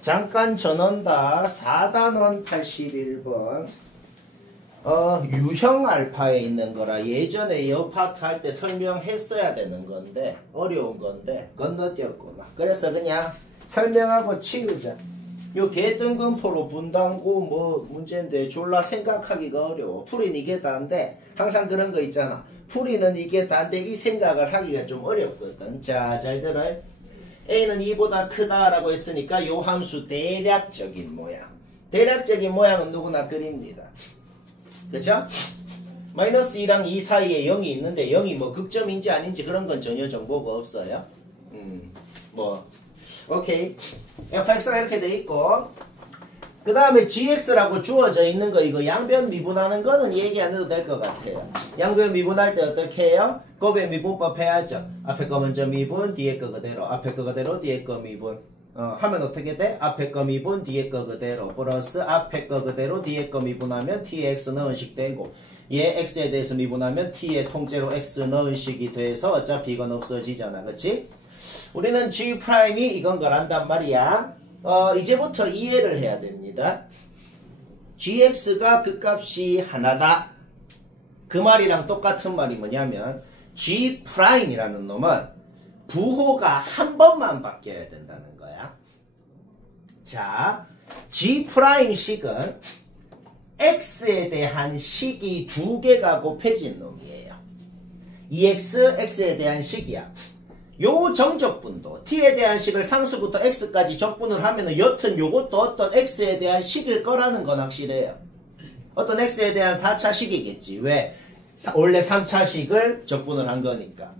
잠깐 전원다 4단원 81번 유형 알파에 있는 거라 예전에 이 파트 할 때 설명했어야 되는 건데 어려운 건데 건너뛰었구나. 그래서 그냥 설명하고 치우자. 요 개등근포로 분당고 뭐 문제인데 졸라 생각하기가 어려워. 풀이는 이게 다인데 항상 그런 거 있잖아. 풀이는 이게 다인데 이 생각을 하기가 좀 어렵거든. 자, 잘 들어. A는 2보다 크다라고 했으니까 요 함수 대략적인 모양. 대략적인 모양은 누구나 그립니다. 그쵸? 마이너스 2랑 2 사이에 0이 있는데 0이 뭐 극점인지 아닌지 그런 건 전혀 정보가 없어요. 오케이. fx가 이렇게 돼 있고 그 다음에 gx라고 주어져 있는 거 이거 양변 미분하는 거는 얘기 안 해도 될 것 같아요. 양변 미분할 때 어떻게 해요? 곱의 미분법 해야죠. 앞에 거 먼저 미분, 뒤에 거 그대로. 앞에 거 그대로, 뒤에 거 미분. 하면 어떻게 돼? 앞에 거 미분, 뒤에 거 그대로. 플러스 앞에 거 그대로, 뒤에 거 미분하면 t의 x는 은식되고 얘 x에 대해서 미분하면 t의 통째로 x는 은식이 돼서 어차피 이건 없어지잖아. 그치? 우리는 G'이 이건 거란단 말이야. 이제부터 이해를 해야 됩니다. GX가 그 값이 하나다. 그 말이랑 똑같은 말이 뭐냐면 G'이라는 놈은 부호가 한 번만 바뀌어야 된다는 거야. 자, G'식은 X에 대한 식이 두 개가 곱해진 놈이에요. EX, X에 대한 식이야. 요 정적분도 t에 대한 식을 상수부터 x까지 적분을 하면은 여튼 요것도 어떤 x에 대한 식일 거라는 건 확실해요. 어떤 x에 대한 4차식이겠지. 왜? 원래 3차식을 적분을 한 거니까.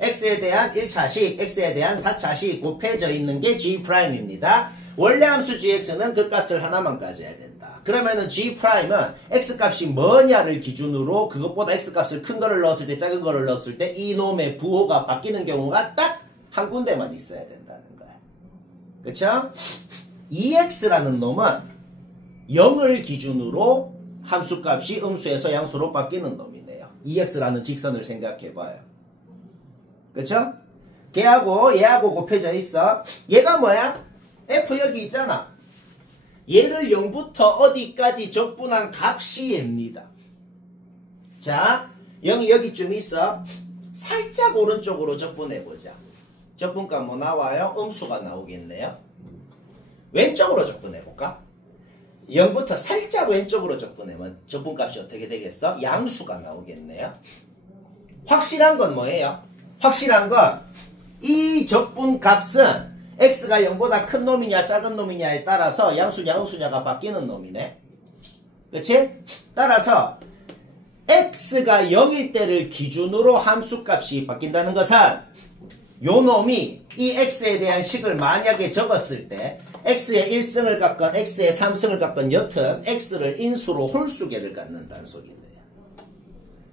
x에 대한 1차식, x에 대한 4차식 곱해져 있는 게 G'입니다. 원래 함수 gx는 그 값을 하나만 가져야 된다. 그러면은 G'은 x값이 뭐냐를 기준으로 그것보다 x값을 큰 거를 넣었을 때 작은 거를 넣었을 때 이놈의 부호가 바뀌는 경우가 딱 한 군데만 있어야 된다는 거야. 그쵸? EX라는 놈은 0을 기준으로 함수값이 음수에서 양수로 바뀌는 놈이네요. EX라는 직선을 생각해봐요. 그쵸? 걔하고 얘하고 곱해져 있어. 얘가 뭐야? F 여기 있잖아. 얘를 0부터 어디까지 적분한 값이 얘입니다. 자, 0이 여기쯤 있어. 살짝 오른쪽으로 적분해보자. 적분값 뭐 나와요? 음수가 나오겠네요. 왼쪽으로 적분해볼까? 0부터 살짝 왼쪽으로 적분하면 적분값이 어떻게 되겠어? 양수가 나오겠네요. 확실한 건 뭐예요? 확실한 건 이 적분값은 x가 0보다 큰 놈이냐 작은 놈이냐에 따라서 양수냐 음수냐가 바뀌는 놈이네. 그치? 따라서 x가 0일 때를 기준으로 함수값이 바뀐다는 것은 요 놈이 이 x에 대한 식을 만약에 적었을 때 x의 1승을 갖건 x의 3승을 갖건 여튼 x를 인수로 홀수계를 갖는다는 소리네요.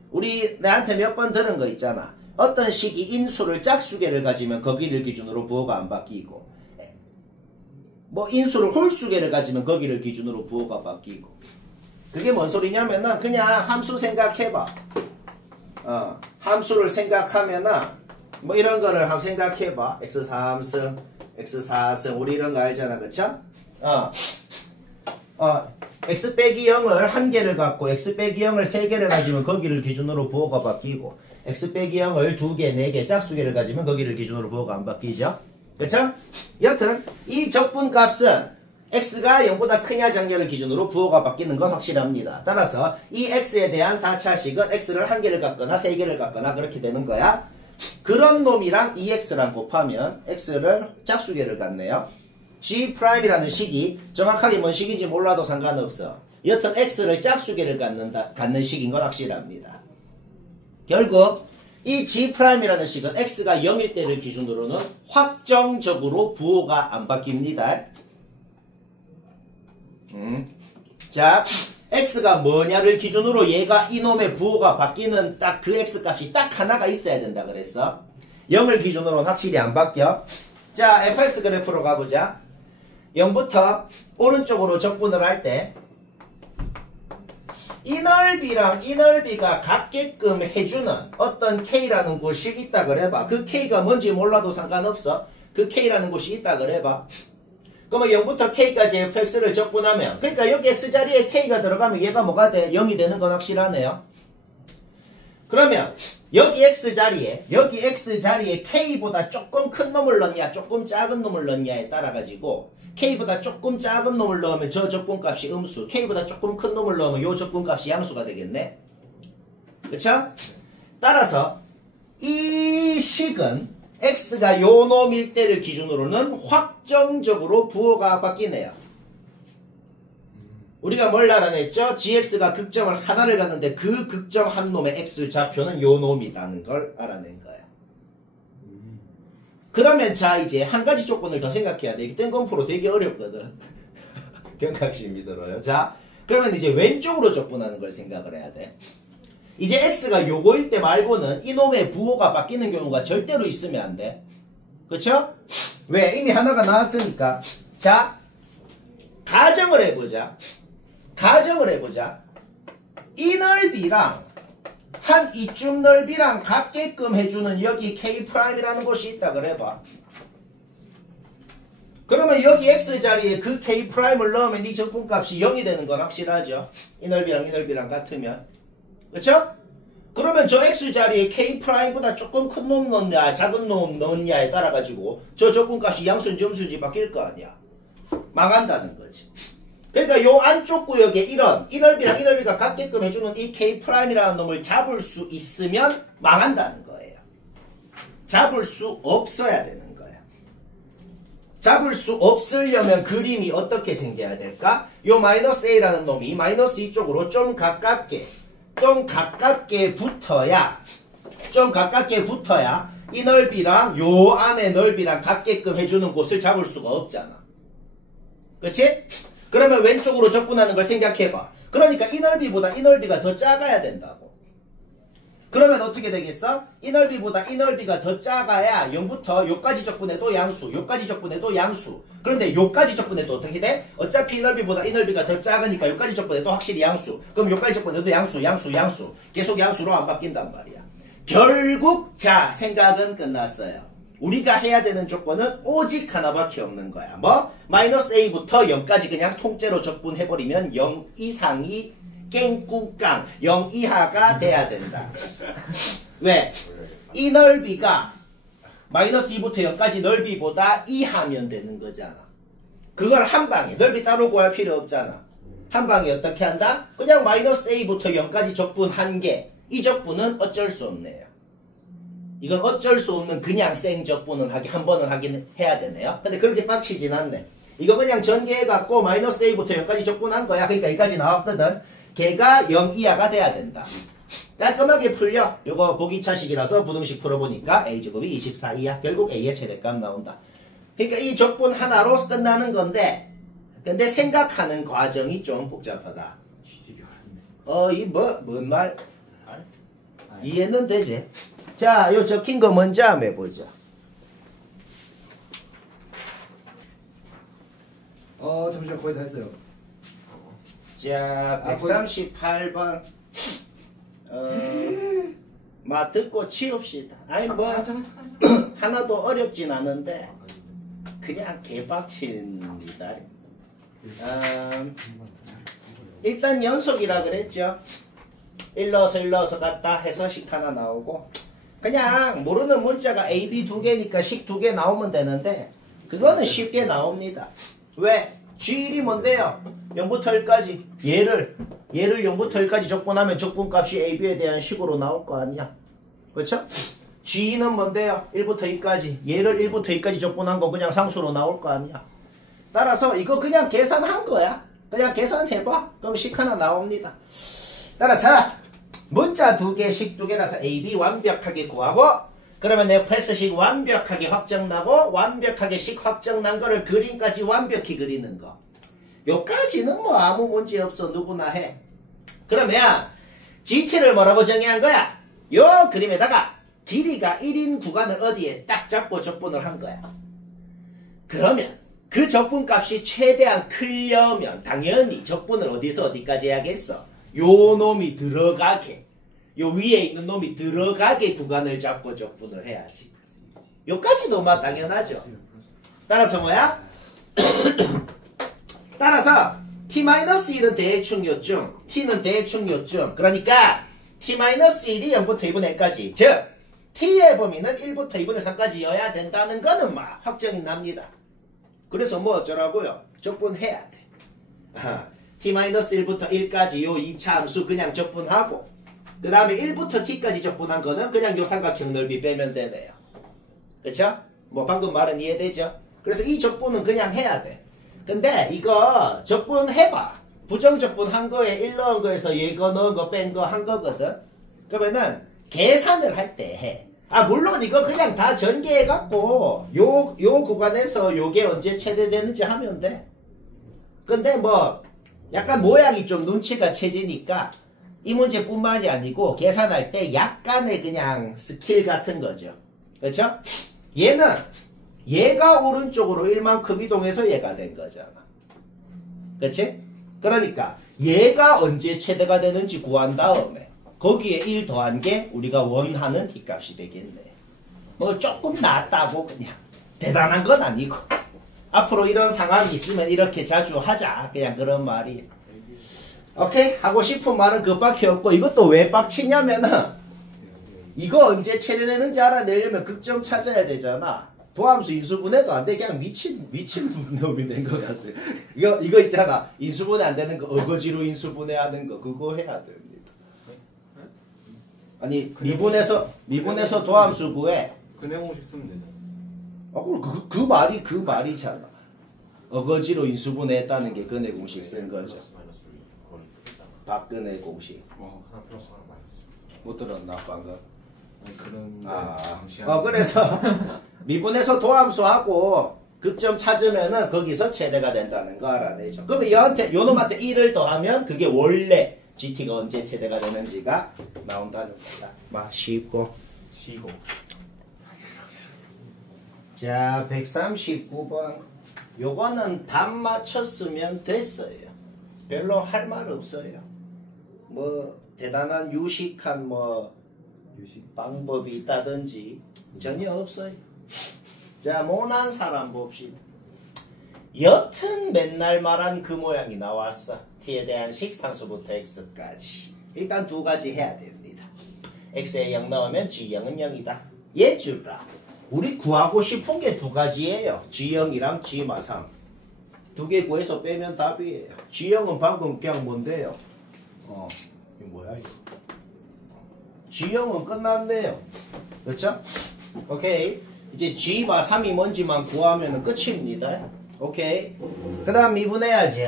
우리 내한테 몇 번 들은 거 있잖아. 어떤 식이 인수를 짝수계를 가지면 거기를 기준으로 부호가 안 바뀌고 뭐 인수를 홀수계를 가지면 거기를 기준으로 부호가 바뀌고 그게 뭔 소리냐면은 그냥 함수 생각해봐. 함수를 생각하면은 뭐 이런 거를 한번 생각해봐. x3승, x4승 우리 이런 거 알잖아. 그쵸? x 빼기 0을 한 개를 갖고 x 빼기 0을 세 개를 가지면 거기를 기준으로 부호가 바뀌고 x 빼기 0을 두 개, 네 개 짝수계를 가지면 거기를 기준으로 부호가 안 바뀌죠? 그쵸? 여튼 이 적분값은 x가 0보다 크냐 작냐를 기준으로 부호가 바뀌는 건 확실합니다. 따라서 이 x에 대한 4차식은 x를 한 개를 갖거나 세 개를 갖거나 그렇게 되는 거야. 그런 놈이랑 EX랑 곱하면 x를 짝수계를 갖네요. G'이라는 식이 정확하게 뭔 식인지 몰라도 상관없어. 여튼 x를 짝수계를 갖는 식인 건 확실합니다. 결국 이 G'이라는 식은 x가 0일 때를 기준으로는 확정적으로 부호가 안 바뀝니다. 자, x가 뭐냐를 기준으로 얘가 이놈의 부호가 바뀌는 딱 그 x값이 딱 하나가 있어야 된다 그랬어. 0을 기준으로는 확실히 안 바뀌어. 자, fx 그래프로 가보자. 0부터 오른쪽으로 적분을 할 때 이 넓이랑 이 넓이가 같게끔 해주는 어떤 K라는 곳이 있다 그래봐. 그 K가 뭔지 몰라도 상관없어. 그 K라는 곳이 있다 그래봐. 그러면 0부터 k까지 fx를 적분하면 그러니까 여기 x자리에 k가 들어가면 얘가 뭐가 돼? 0이 되는 건 확실하네요. 그러면 여기 x자리에 k보다 조금 큰 놈을 넣냐 조금 작은 놈을 넣냐에 따라 가지고 k보다 조금 작은 놈을 넣으면 저 적분값이 음수, k보다 조금 큰 놈을 넣으면 요 적분값이 양수가 되겠네. 그쵸? 따라서 이 식은 x가 요 놈일 때를 기준으로는 확정적으로 부호가 바뀌네요. 우리가 뭘 알아냈죠? gx가 극점을 하나를 갖는데 그 극점 한 놈의 x 좌표는 요 놈이라는 걸 알아낸 거예요. 그러면 자 이제 한 가지 조건을 더 생각해야 돼. 이게 땡건프로 되게 어렵거든. 경각심이 들어요. 자 그러면 이제 왼쪽으로 적분하는 걸 생각을 해야 돼. 이제 x가 요거일 때 말고는 이놈의 부호가 바뀌는 경우가 절대로 있으면 안 돼. 그쵸? 왜? 이미 하나가 나왔으니까. 자 가정을 해보자. 이 넓이랑 한 이쯤 넓이랑 같게끔 해주는 여기 K'이라는 곳이 있다 그래봐. 그러면 여기 X자리에 그 K'을 넣으면 이 적분값이 0이 되는 건 확실하죠. 이 넓이랑 같으면. 그쵸? 그러면 저 X자리에 K'보다 조금 큰 놈 넣냐 작은 놈 넣냐에 따라 가지고 저 적분값이 양수인지 음수인지 바뀔 거 아니야. 망한다는 거지. 그러니까 요 안쪽 구역에 이런 이 넓이랑 이 넓이가 같게끔 해주는 이 K'이라는 놈을 잡을 수 있으면 망한다는 거예요. 잡을 수 없어야 되는 거예요. 잡을 수 없으려면 그림이 어떻게 생겨야 될까? 요 마이너스 A라는 놈이 마이너스 이쪽으로 좀 가깝게 붙어야 이 넓이랑 요 안에 넓이랑 같게끔 해주는 곳을 잡을 수가 없잖아. 그치? 그러면 왼쪽으로 적분하는 걸 생각해봐. 그러니까 이 넓이보다 이 넓이가 더 작아야 된다고. 그러면 어떻게 되겠어? 이 넓이보다 이 넓이가 더 작아야 0부터 요까지 적분해도 양수, 요까지 적분해도 양수. 그런데 요까지 적분해도 어떻게 돼? 어차피 이 넓이보다 이 넓이가 더 작으니까 요까지 적분해도 확실히 양수. 그럼 요까지 적분해도 양수. 계속 양수로 안 바뀐단 말이야. 결국 자 생각은 끝났어요. 우리가 해야 되는 조건은 오직 하나밖에 없는 거야. 뭐? 마이너스 A부터 0까지 그냥 통째로 적분해버리면 0 이상이 깽꿍깡 0 이하가 돼야 된다. 왜? 이 넓이가 마이너스 2부터 0까지 넓이보다 이하면 되는 거잖아. 그걸 한 방에 넓이 따로 구할 필요 없잖아. 한 방에 어떻게 한다? 그냥 마이너스 A부터 0까지 적분 한 개. 이 적분은 어쩔 수 없네요. 이건 어쩔 수 없는 그냥 생 적분은 한 번은 하긴 해야 되네요. 근데 그렇게 빡치진 않네. 이거 그냥 전개해갖고 마이너스 A부터 0까지 적분한 거야. 그러니까 여기까지 나왔거든. 걔가 0 이하가 돼야 된다. 깔끔하게 풀려. 요거 보기 차식이라서 부등식 풀어보니까 A제곱이 24이야. 결국 A의 최대값 나온다. 그러니까 이 적분 하나로 끝나는 건데 근데 생각하는 과정이 좀 복잡하다. 뭔 말? 이해는 되지? 자, 요 적힌 거 먼저 한번 해보자. 잠시만 거의 다 했어요. 자, 138번. 듣고 치웁시다. 아니, 하나도 어렵진 않은데, 그냥 개빡칩니다. 일단 연속이라 그랬죠. 일러서 갔다 해서 식 하나 나오고, 그냥 모르는 문자가 A, B 두 개니까 식 두 개 나오면 되는데 그거는 쉽게 나옵니다. 왜? G1이 뭔데요? 0부터 1까지 얘를 0부터 1까지 적분하면 적분값이 A, B에 대한 식으로 나올 거 아니야. 그렇죠? G2는 뭔데요? 1부터 2까지 얘를 1부터 2까지 적분한 거 그냥 상수로 나올 거 아니야. 따라서 이거 그냥 계산한 거야. 그냥 계산해봐. 그럼 식 하나 나옵니다. 따라서 문자 두 개, 식 두 개라서 A, B 완벽하게 구하고 그러면 fx식 완벽하게 확정나고 완벽하게 식 확정난 거를 그림까지 완벽히 그리는 거. 요까지는 뭐 아무 문제 없어. 누구나 해. 그러면 GT를 뭐라고 정의한 거야? 요 그림에다가 길이가 1인 구간을 어디에 딱 잡고 적분을 한 거야. 그러면 그 적분값이 최대한 크려면 당연히 적분을 어디서 어디까지 해야겠어? 요 놈이 들어가게, 요 위에 있는 놈이 들어가게 구간을 잡고 적분을 해야지. 요까지도 막 당연하죠. 따라서 뭐야? 따라서 t-1은 대충 요쯤, t는 대충 요쯤. 그러니까 t-1이 0부터 2분의 1까지. 즉 t의 범위는 1부터 2분의 3까지여야 된다는 거는 막 확정이 납니다. 그래서 뭐 어쩌라고요? 적분해야 돼. t-1부터 1까지 요 2차 함수 그냥 적분하고 그 다음에 1부터 t까지 적분한 거는 그냥 요 삼각형 넓이 빼면 되네요. 그쵸? 뭐 방금 말은 이해되죠? 그래서 이 적분은 그냥 해야 돼. 근데 이거 적분해봐. 부정적분한 거에 1 넣은 거에서 얘거 넣은 거 뺀 거 한 거거든. 그러면은 계산을 할 때 해. 물론 이거 그냥 다 전개해갖고 요 구간에서 요게 언제 최대되는지 하면 돼. 근데 뭐 약간 모양이 좀 눈치가 채지니까 이 문제뿐만이 아니고 계산할 때 약간의 그냥 스킬 같은 거죠. 그렇죠? 얘가 오른쪽으로 1만큼 이동해서 얘가 된 거잖아. 그치? 그러니까 얘가 언제 최대가 되는지 구한 다음에 거기에 1 더한 게 우리가 원하는 t값이 되겠네. 뭐 조금 낫다고 그냥 대단한 건 아니고 앞으로 이런 상황이 있으면 이렇게 자주 하자. 그냥 그런 말이. 오케이? 하고 싶은 말은 그밖에 없고 이것도 왜 빡치냐면은 이거 언제 최대되는지 알아내려면 극점 찾아야 되잖아. 도함수 인수분해도 안 돼. 그냥 미친 놈이 된 것 같아. 이거 있잖아. 인수분해 안 되는 거 어거지로 인수분해하는 거 그거 해야 됩니다. 아니 미분해서 도함수 구해. 근해 공식 쓰면 되잖아. 그럼 그 말이잖아. 어거지로 인수분해했다는 게 근해 공식 쓴 거죠. 박근혜 공식. 하나 플러스 하나 마이너스. 못 들었나 방금? 아니 그런 그래서 미분해서 도함수하고 극점 찾으면은 거기서 최대가 된다는 거 알아내죠. 그러면 요놈한테 1을 더하면 그게 원래 GT가 언제 최대가 되는지가 나온다는 거다. 막 쉽고. 자, 139번. 요거는 답 맞췄으면 됐어요. 별로 할 말 없어요. 뭐 대단한 유식한 방법이 있다든지 전혀 없어요. 자, 모난 사람 봅시다. 여튼 맨날 말한 그 모양이 나왔어. t에 대한 식 상수부터 x까지. 일단 두 가지 해야 됩니다. x에 0 넣으면 g0은 0이다. 얘 주라. 우리 구하고 싶은 게 두 가지예요. g0이랑 g-3. 두 개 구해서 빼면 답이에요. g0은 방금 그냥 뭔데요? 이거 뭐야 이거? g0은 끝났네요. 그렇죠? 오케이. 이제 g-3이 뭔지만 구하면 끝입니다. 오케이. 그 다음 미분해야지.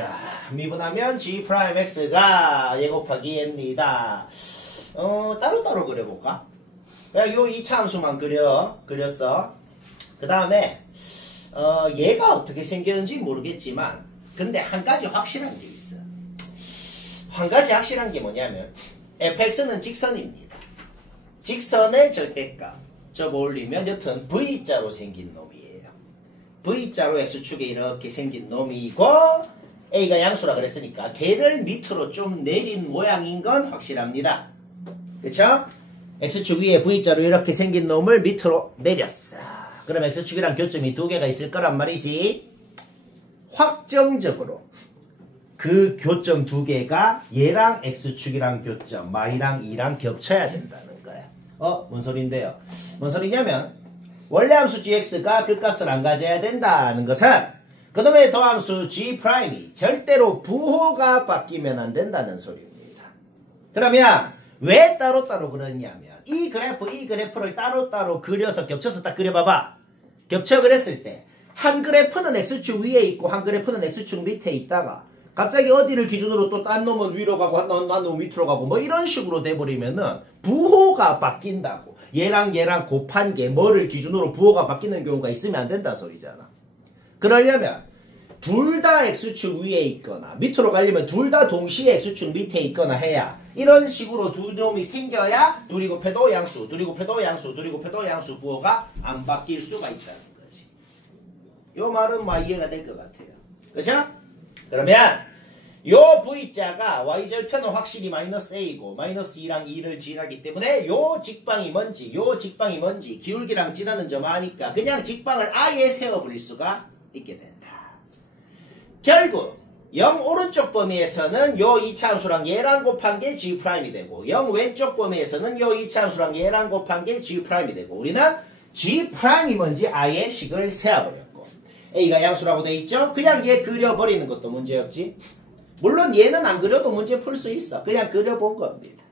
미분하면 g'(x가) 얘 곱하기 얘입니다. 따로따로 그려볼까? 그냥 요 2차 함수만 그렸어. 그 다음에 얘가 어떻게 생겼는지 모르겠지만 근데 한 가지 확실한 게 있어. 한 가지 확실한 게 뭐냐면 fx는 직선입니다. 직선의 절대값 접어 올리면 여튼 V자로 생긴 놈이에요. V자로 x축에 이렇게 생긴 놈이고 A가 양수라 그랬으니까 걔를 밑으로 좀 내린 모양인 건 확실합니다. 그쵸? x축 위에 V자로 이렇게 생긴 놈을 밑으로 내렸어. 그럼 x축이랑 교점이 두 개가 있을 거란 말이지. 확정적으로 그 교점 두 개가 얘랑 x축이랑 교점 y랑 2랑 겹쳐야 된다는 거야. 뭔 소린데요? 뭔 소리냐면 원래 함수 gx가 끝값을 안 가져야 된다는 것은 그놈의 더함수 g'이 절대로 부호가 바뀌면 안 된다는 소리입니다. 그러면 왜 따로따로 그러냐면 이 그래프를 따로따로 그려서 겹쳐서 딱 그려봐봐. 겹쳐 그랬을 때 한 그래프는 x축 위에 있고 한 그래프는 x축 밑에 있다가 갑자기 어디를 기준으로 또 딴 놈은 위로 가고 한 놈은 밑으로 가고 뭐 이런 식으로 돼버리면은 부호가 바뀐다고. 얘랑 곱한 게 뭐를 기준으로 부호가 바뀌는 경우가 있으면 안 된다 소리잖아. 그러려면 둘 다 x축 위에 있거나 밑으로 가려면 둘 다 동시에 x축 밑에 있거나 해야 이런 식으로 두 놈이 생겨야 둘이 곱해도 양수, 둘이 곱해도 양수, 둘이 곱해도 양수 부호가 안 바뀔 수가 있다는 거지. 요 말은 뭐 이해가 될 것 같아요. 그렇죠? 그러면 요 V자가 Y절편은 확실히 마이너스 A고 마이너스 2랑 2를 지나기 때문에 요 직방이 뭔지 기울기랑 지나는 점 아니까 그냥 직방을 아예 세워버릴 수가 있게 된다. 결국 0 오른쪽 범위에서는 요 2차 함수랑 얘랑 곱한 게 G'이 되고 0 왼쪽 범위에서는 요 2차 함수랑 얘랑 곱한 게 G'이 되고 우리는 G'이 뭔지 아예 식을 세워버렸고 A가 양수라고 돼 있죠? 그냥 얘 그려버리는 것도 문제없지. 물론 얘는 안 그려도 문제 풀 수 있어. 그냥 그려본 겁니다.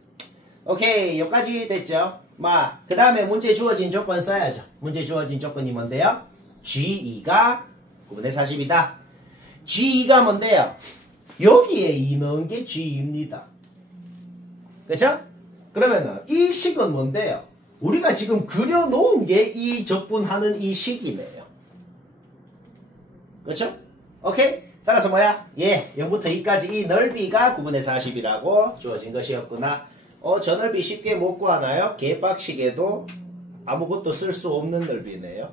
오케이, 여기까지 됐죠? 그 다음에 문제 주어진 조건 써야죠. 문제 주어진 조건이 뭔데요? G2가 9분의 40이다. G2가 뭔데요? 여기에 2 넣은 게 G입니다. 그쵸? 그러면은 이 식은 뭔데요? 우리가 지금 그려놓은 게 이 적분하는 이 식이네요. 그쵸? 오케이? 따라서 뭐야? 0부터 2까지 이 넓이가 9분의 40이라고 주어진 것이었구나. 저 넓이 쉽게 못 구하나요? 개빡식에도 아무것도 쓸 수 없는 넓이네요.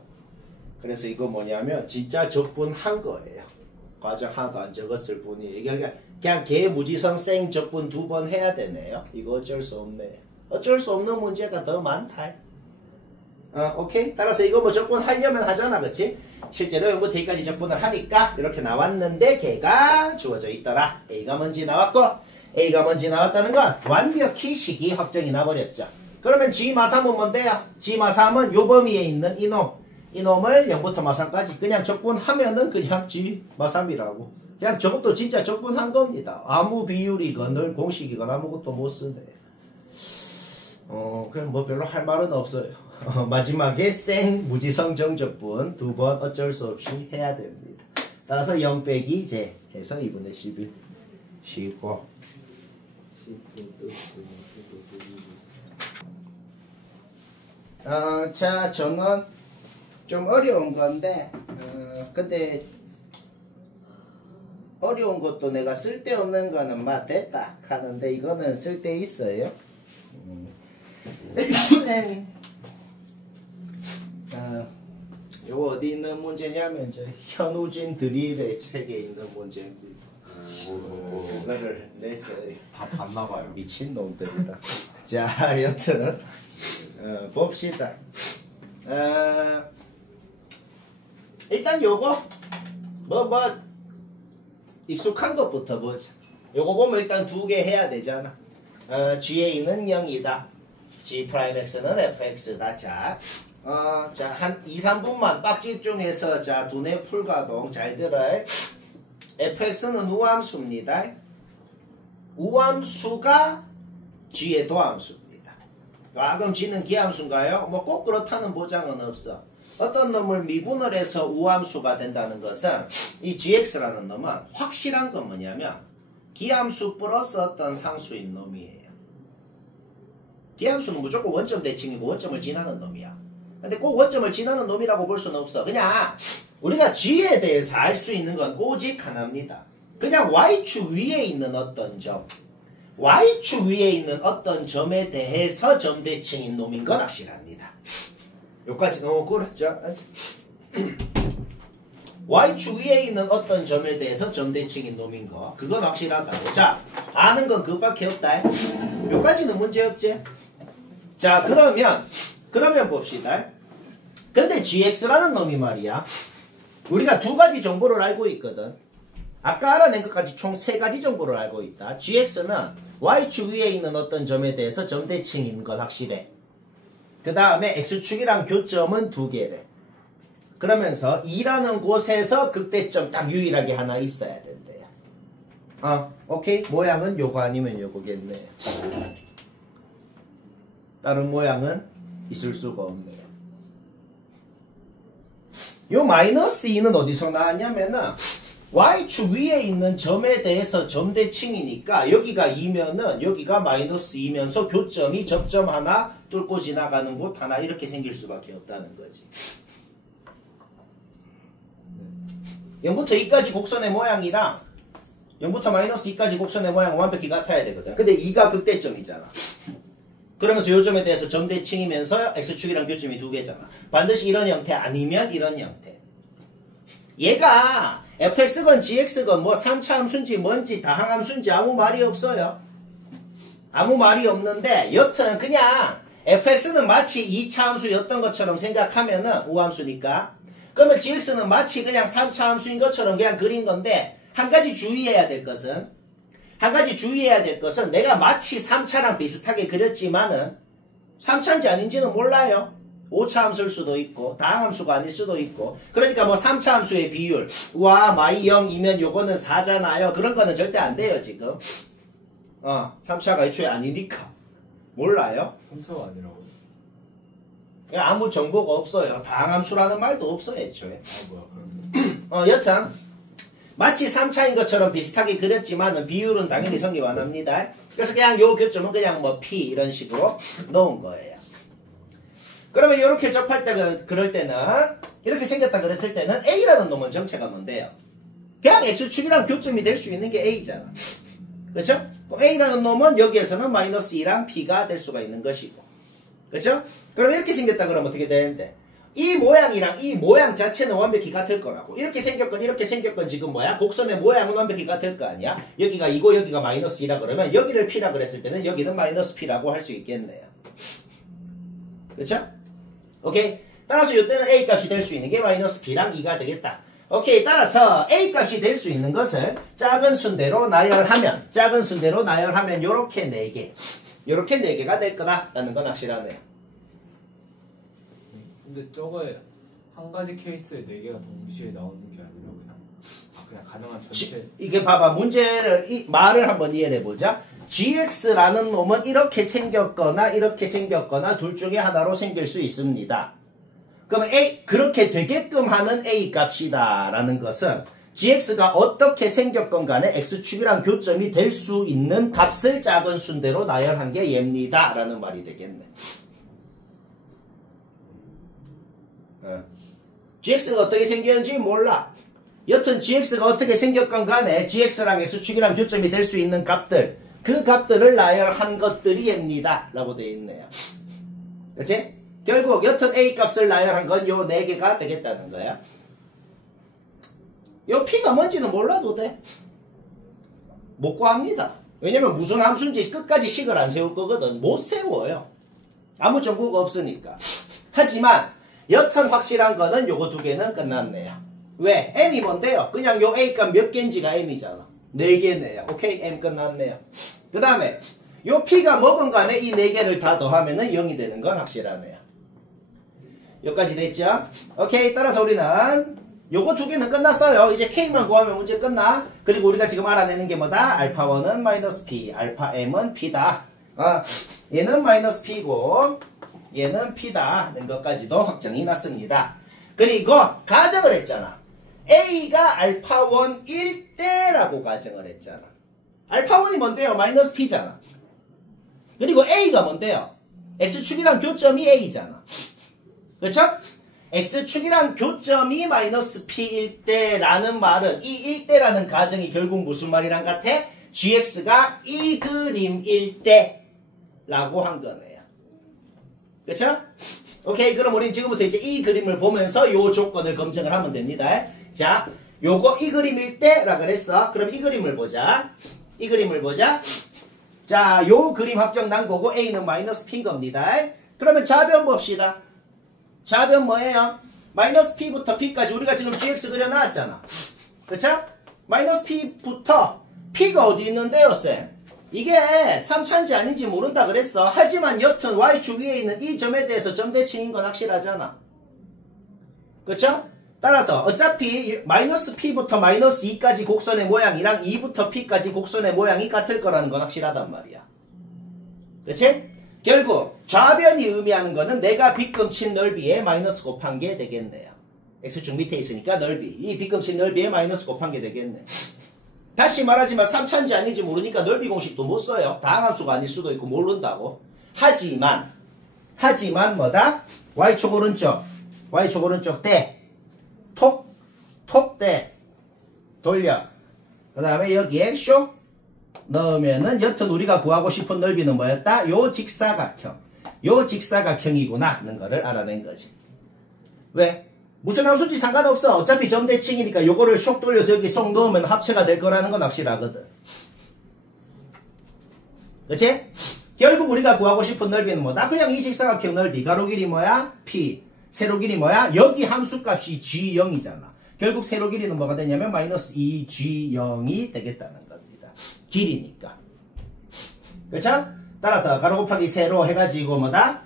그래서 이거 뭐냐면 진짜 적분한 거예요. 과정 하나도 안 적었을 뿐이에요. 이게 그냥 개무지성 생 적분 2번 해야 되네요. 이거 어쩔 수 없네. 어쩔 수 없는 문제가 더 많다. 오케이? 따라서 이거 뭐 적분하려면 하잖아. 그치? 실제로 0부터 2까지 적분을 하니까 이렇게 나왔는데 걔가 주어져 있더라. A가 뭔지 나왔고 A가 뭔지 나왔다는 건 완벽히 식이 확정이 나버렸죠. 그러면 G 마삼은 뭔데요? G 마삼은 요 범위에 있는 이놈을 0부터 마삼까지 그냥 적분하면은 그냥 G 마삼이라고. 그냥 저것도 진짜 적분한 겁니다. 아무 비율이건 공식이건 아무것도 못 쓰네. 그럼 뭐 별로 할 말은 없어요. 마지막에 생 무지성 정적분 2번 어쩔 수 없이 해야 됩니다. 따라서 0 빼기 제 해서 2분의 11 쉬고 자 저는 좀 어려운 건데 근데 어려운 것도 내가 쓸데없는 거는 됐다 하는데 이거는 쓸데 있어요. 요거 어디 있는 문제냐면 저 현우진 드릴의 책에 있는 문제입니다. 그거를 냈어요. 다 봤나봐요. 미친놈들이다. 자 여튼 봅시다. 일단 요거 익숙한 것부터 보자. 요거 보면 일단 2개 해야 되잖아. GA는 0이다. G'X는 FX다. 자, 한 2, 3분만 딱 집중해서 자, 두뇌 풀가동 잘 들어요. FX는 우함수입니다. 우함수가 G의 도함수입니다. 그럼 G는 기함수인가요? 뭐 꼭 그렇다는 보장은 없어. 어떤 놈을 미분을 해서 우함수가 된다는 것은 이 GX라는 놈은 확실한 건 뭐냐면 기함수 플러스 어떤 상수인 놈이에요. 기함수는 무조건 원점 대칭이고 원점을 지나는 놈이야. 근데 꼭 원점을 지나는 놈이라고 볼 수는 없어. 그냥 우리가 G에 대해서 알 수 있는 건 오직 하나입니다. 그냥 Y축 위에 있는 어떤 점, Y축 위에 있는 어떤 점에 대해서 점대칭인 놈인 건 확실합니다. 여기까지 그렇죠? Y축 위에 있는 어떤 점에 대해서 점대칭인 놈인 거 그건 확실하다고. 자, 아는 건 그것밖에 없다. 여기까지는 문제없지? 자, 그러면 봅시다. 근데 GX라는 놈이 말이야. 우리가 2가지 정보를 알고 있거든. 아까 알아낸 것까지 총 3가지 정보를 알고 있다. GX는 Y축 위에 있는 어떤 점에 대해서 점대칭인 건 확실해. 그 다음에 X축이랑 교점은 2개래. 그러면서 2라는 곳에서 극대점 딱 유일하게 하나 있어야 된대요. 오케이? 모양은 요거 아니면 요거겠네. 다른 모양은 있을 수가 없네요. 요 마이너스 2는 어디서 나왔냐면은 Y축 위에 있는 점에 대해서 점대칭이니까 여기가 2면은 여기가 마이너스 2면서 교점이 접점 하나 뚫고 지나가는 곳 하나 이렇게 생길 수밖에 없다는 거지. 0부터 2까지 곡선의 모양이랑 0부터 마이너스 2까지 곡선의 모양은 완벽히 같아야 되거든. 근데 2가 극대점이잖아. 그러면서 요 점에 대해서 점대칭이면서 X축이랑 교점이 2개잖아. 반드시 이런 형태 아니면 이런 형태. 얘가 fx건 gx건 뭐 3차 함수인지 뭔지 다항함수인지 아무 말이 없어요. 아무 말이 없는데 여튼 그냥 fx는 마치 2차 함수였던 것처럼 생각하면은 우함수니까 그러면 gx는 마치 그냥 3차 함수인 것처럼 그냥 그린 건데 한 가지 주의해야 될 것은 내가 마치 3차랑 비슷하게 그렸지만은 3차인지 아닌지는 몰라요. 5차 함수일 수도 있고 다항함수가 아닐 수도 있고 그러니까 뭐 3차 함수의 비율 와 마이 0이면 요거는 4잖아요. 그런 거는 절대 안 돼요 지금. 3차가 애초에 아니니까 몰라요. 3차가 아니라고요? 아무 정보가 없어요. 다항함수라는 말도 없어요 애초에. 뭐야 그러면? 여튼 마치 3차인 것처럼 비슷하게 그렸지만은 비율은 당연히 성립 안 합니다. 그래서 그냥 요 교점은 그냥 뭐 P 이런 식으로 놓은 거예요. 그러면 이렇게 접할 때 그럴 때는 이렇게 생겼다 그랬을 때는 A라는 놈은 정체가 뭔데요? 그냥 X축이랑 교점이 될 수 있는 게 A잖아. 그렇죠? 그럼 A라는 놈은 여기에서는 마이너스 2랑 P가 될 수가 있는 것이고. 그렇죠? 그럼 이렇게 생겼다 그러면 어떻게 되는데? 이 모양이랑 이 모양 자체는 완벽히 같을 거라고. 이렇게 생겼건 지금 뭐야? 곡선의 모양은 완벽히 같을 거 아니야? 여기가 2고 여기가 마이너스 2라 그러면 여기를 P라 그랬을 때는 여기는 마이너스 P라고 할 수 있겠네요. 그렇죠? 오케이? 따라서 이때는 A 값이 될 수 있는 게 마이너스 P랑 2가 되겠다. 오케이? 따라서 A 값이 될 수 있는 것을 작은 순대로 나열하면 요렇게 4개. 요렇게 4개가 될 거다라는 건 확실하네요. 근데 저거에 한 가지 케이스에 4개가 동시에 나오는 게 아니라 그냥 가능한 전체. 이게 봐봐 문제를 말을 한번 이해해보자. gx라는 놈은 이렇게 생겼거나 둘 중에 하나로 생길 수 있습니다. 그럼 그렇게 되게끔 하는 A 값이다 라는 것은 gx가 어떻게 생겼건 간에 x축이랑 교점이 될 수 있는 값을 작은 순대로 나열한 게 얘입니다 라는 말이 되겠네. gx가 어떻게 생겼는지 몰라. 여튼 gx가 어떻게 생겼건 간에 gx랑 x축이랑 교점이 될 수 있는 값들, 그 값들을 나열한 것들이 얘입니다 라고 되어 있네요. 그치? 결국 여튼 A 값을 나열한 건 요 4개가 되겠다는 거야. 요 P가 뭔지는 몰라도 돼. 못 구합니다. 왜냐면 무슨 함수인지 끝까지 식을 안 세울 거거든. 못 세워요. 아무 정보가 없으니까. 하지만 여튼 확실한 거는 요거 2개는 끝났네요. 왜? M이 뭔데요? 그냥 요 A 값 몇 개인지가 M이잖아. 4개네요. 오케이? M 끝났네요. 그 다음에 요 P가 뭐건 간에 이 4개를 다 더하면은 0이 되는 건 확실하네요. 여기까지 됐죠? 오케이. 따라서 우리는 요거 2개는 끝났어요. 이제 K만 구하면 문제 끝나. 그리고 우리가 지금 알아내는 게 뭐다? 알파1은 마이너스 P, 알파 M은 P다. 얘는 마이너스 P고 얘는 P다. 는 것까지도 확정이 났습니다. 그리고 가정을 했잖아. A가 알파1일 때라고 가정을 했잖아. 알파1이 뭔데요? 마이너스 P잖아. 그리고 A가 뭔데요? X축이랑 교점이 A잖아. 그렇죠? X축이랑 교점이 마이너스 P일 때라는 말은 이 1대라는 가정이 결국 무슨 말이랑 같아? GX가 이 그림일 때라고 한 거네요. 그렇죠? 오케이. 그럼 우린 지금부터 이제 이 그림을 보면서 요 조건을 검증을 하면 됩니다. 자, 요거 이 그림일 때라 그랬어. 그럼 이 그림을 보자. 자, 요 그림 확정 난 거고 A는 마이너스 P인 겁니다. 그러면 좌변 봅시다. 좌변 뭐예요? 마이너스 P부터 P까지 우리가 지금 GX 그려놨잖아. 그쵸? 마이너스 P부터 P가 어디 있는데요, 쌤? 이게 3차인지 아닌지 모른다 그랬어. 하지만 여튼 Y축 위에 있는 이 점에 대해서 점대칭인 건 확실하잖아. 그쵸? 따라서 어차피 마이너스 P부터 마이너스 2까지 곡선의 모양이랑 2부터 P까지 곡선의 모양이 같을 거라는 건 확실하단 말이야. 그치? 결국 좌변이 의미하는 거는 내가 빗금 친 넓이에 마이너스 곱한 게 되겠네요. X축 밑에 있으니까 넓이. 이 빗금 친 넓이에 마이너스 곱한 게 되겠네. 다시 말하지만 3차인지 아닌지 모르니까 넓이 공식도 못 써요. 다항함수가 아닐 수도 있고 모른다고. 하지만 뭐다? Y축 오른쪽 대 톡 대 돌려. 그 다음에 여기에 쇼 넣으면은 여튼 우리가 구하고 싶은 넓이는 뭐였다? 요 직사각형이구나 하는 거를 알아낸 거지. 왜? 무슨 함수인지 상관없어. 어차피 점대칭이니까 요거를 쇽 돌려서 여기 쏙 넣으면 합체가 될 거라는 건 확실하거든. 그치? 결국 우리가 구하고 싶은 넓이는 뭐다? 그냥 이 직사각형 넓이. 가로 길이 뭐야? P. 세로 길이 뭐야? 여기 함수값이 G0이잖아. 결국 세로 길이는 뭐가 되냐면 마이너스 2G0이 되겠다는 겁니다. 길이니까. 그렇죠? 따라서 가로 곱하기 세로 해가지고 뭐다?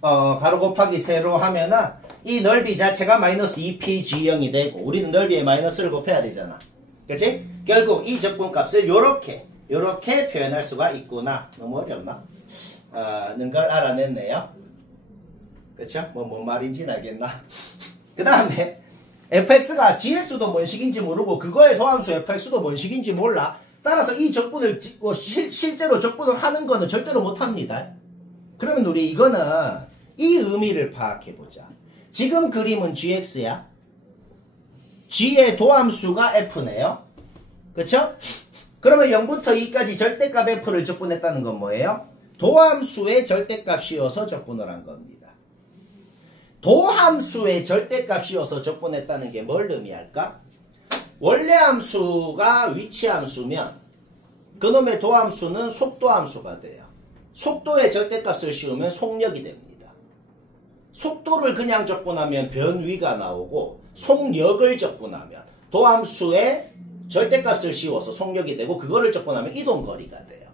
가로 곱하기 세로 하면은 이 넓이 자체가 마이너스 2pg0이 되고 우리는 넓이에 마이너스를 곱해야 되잖아. 그치? 결국 이 적분값을 요렇게 표현할 수가 있구나. 너무 어렵나? 는 걸 알아냈네요. 그쵸? 뭔 말인지는 알겠나? 그 다음에 fx가 gx도 뭔 식인지 모르고 그거의 도함수 fx도 뭔 식인지 몰라. 따라서 이 적분을 실제로 적분을 하는 거는 절대로 못합니다. 그러면 우리 이거는 이 의미를 파악해보자. 지금 그림은 gx야. g의 도함수가 f네요. 그쵸? 그러면 0부터 2까지 절대값 f를 적분했다는 건 뭐예요? 도함수의 절대값이어서 적분을 한 겁니다. 도함수의 절대값이어서 적분했다는 게 뭘 의미할까? 원래 함수가 위치함수면 그놈의 도함수는 속도함수가 돼요. 속도의 절대값을 씌우면 속력이 됩니다. 속도를 그냥 적분하면 변위가 나오고 속력을 적분하면 도함수의 절대값을 씌워서 속력이 되고 그거를 적분하면 이동거리가 돼요.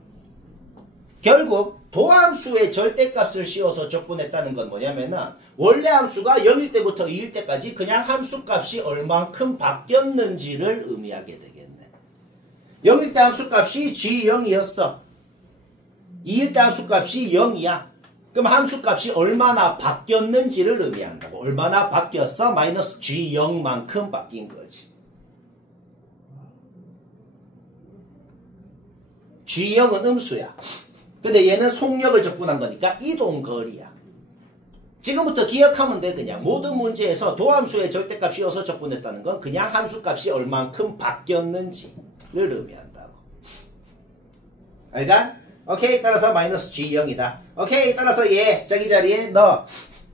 결국 도함수의 절대값을 씌워서 적분했다는 건 뭐냐면은 원래 함수가 0일 때부터 2일 때까지 그냥 함수값이 얼만큼 바뀌었는지를 의미하게 되겠네. 0일 때 함수값이 g0이었어. 2일 때 함수값이 0이야. 그럼 함수값이 얼마나 바뀌었는지를 의미한다고. 얼마나 바뀌었어? 마이너스 g0만큼 바뀐 거지. g0은 음수야. 근데 얘는 속력을 적분한 거니까 이동거리야. 지금부터 기억하면 돼. 그냥 모든 문제에서 도함수의 절대값 씌워서 적분했다는 건 그냥 함수값이 얼만큼 바뀌었는지를 의미한다고. 알가? 오케이. 따라서 마이너스 g0이다. 오케이. 따라서 얘 자기 자리에 넣어.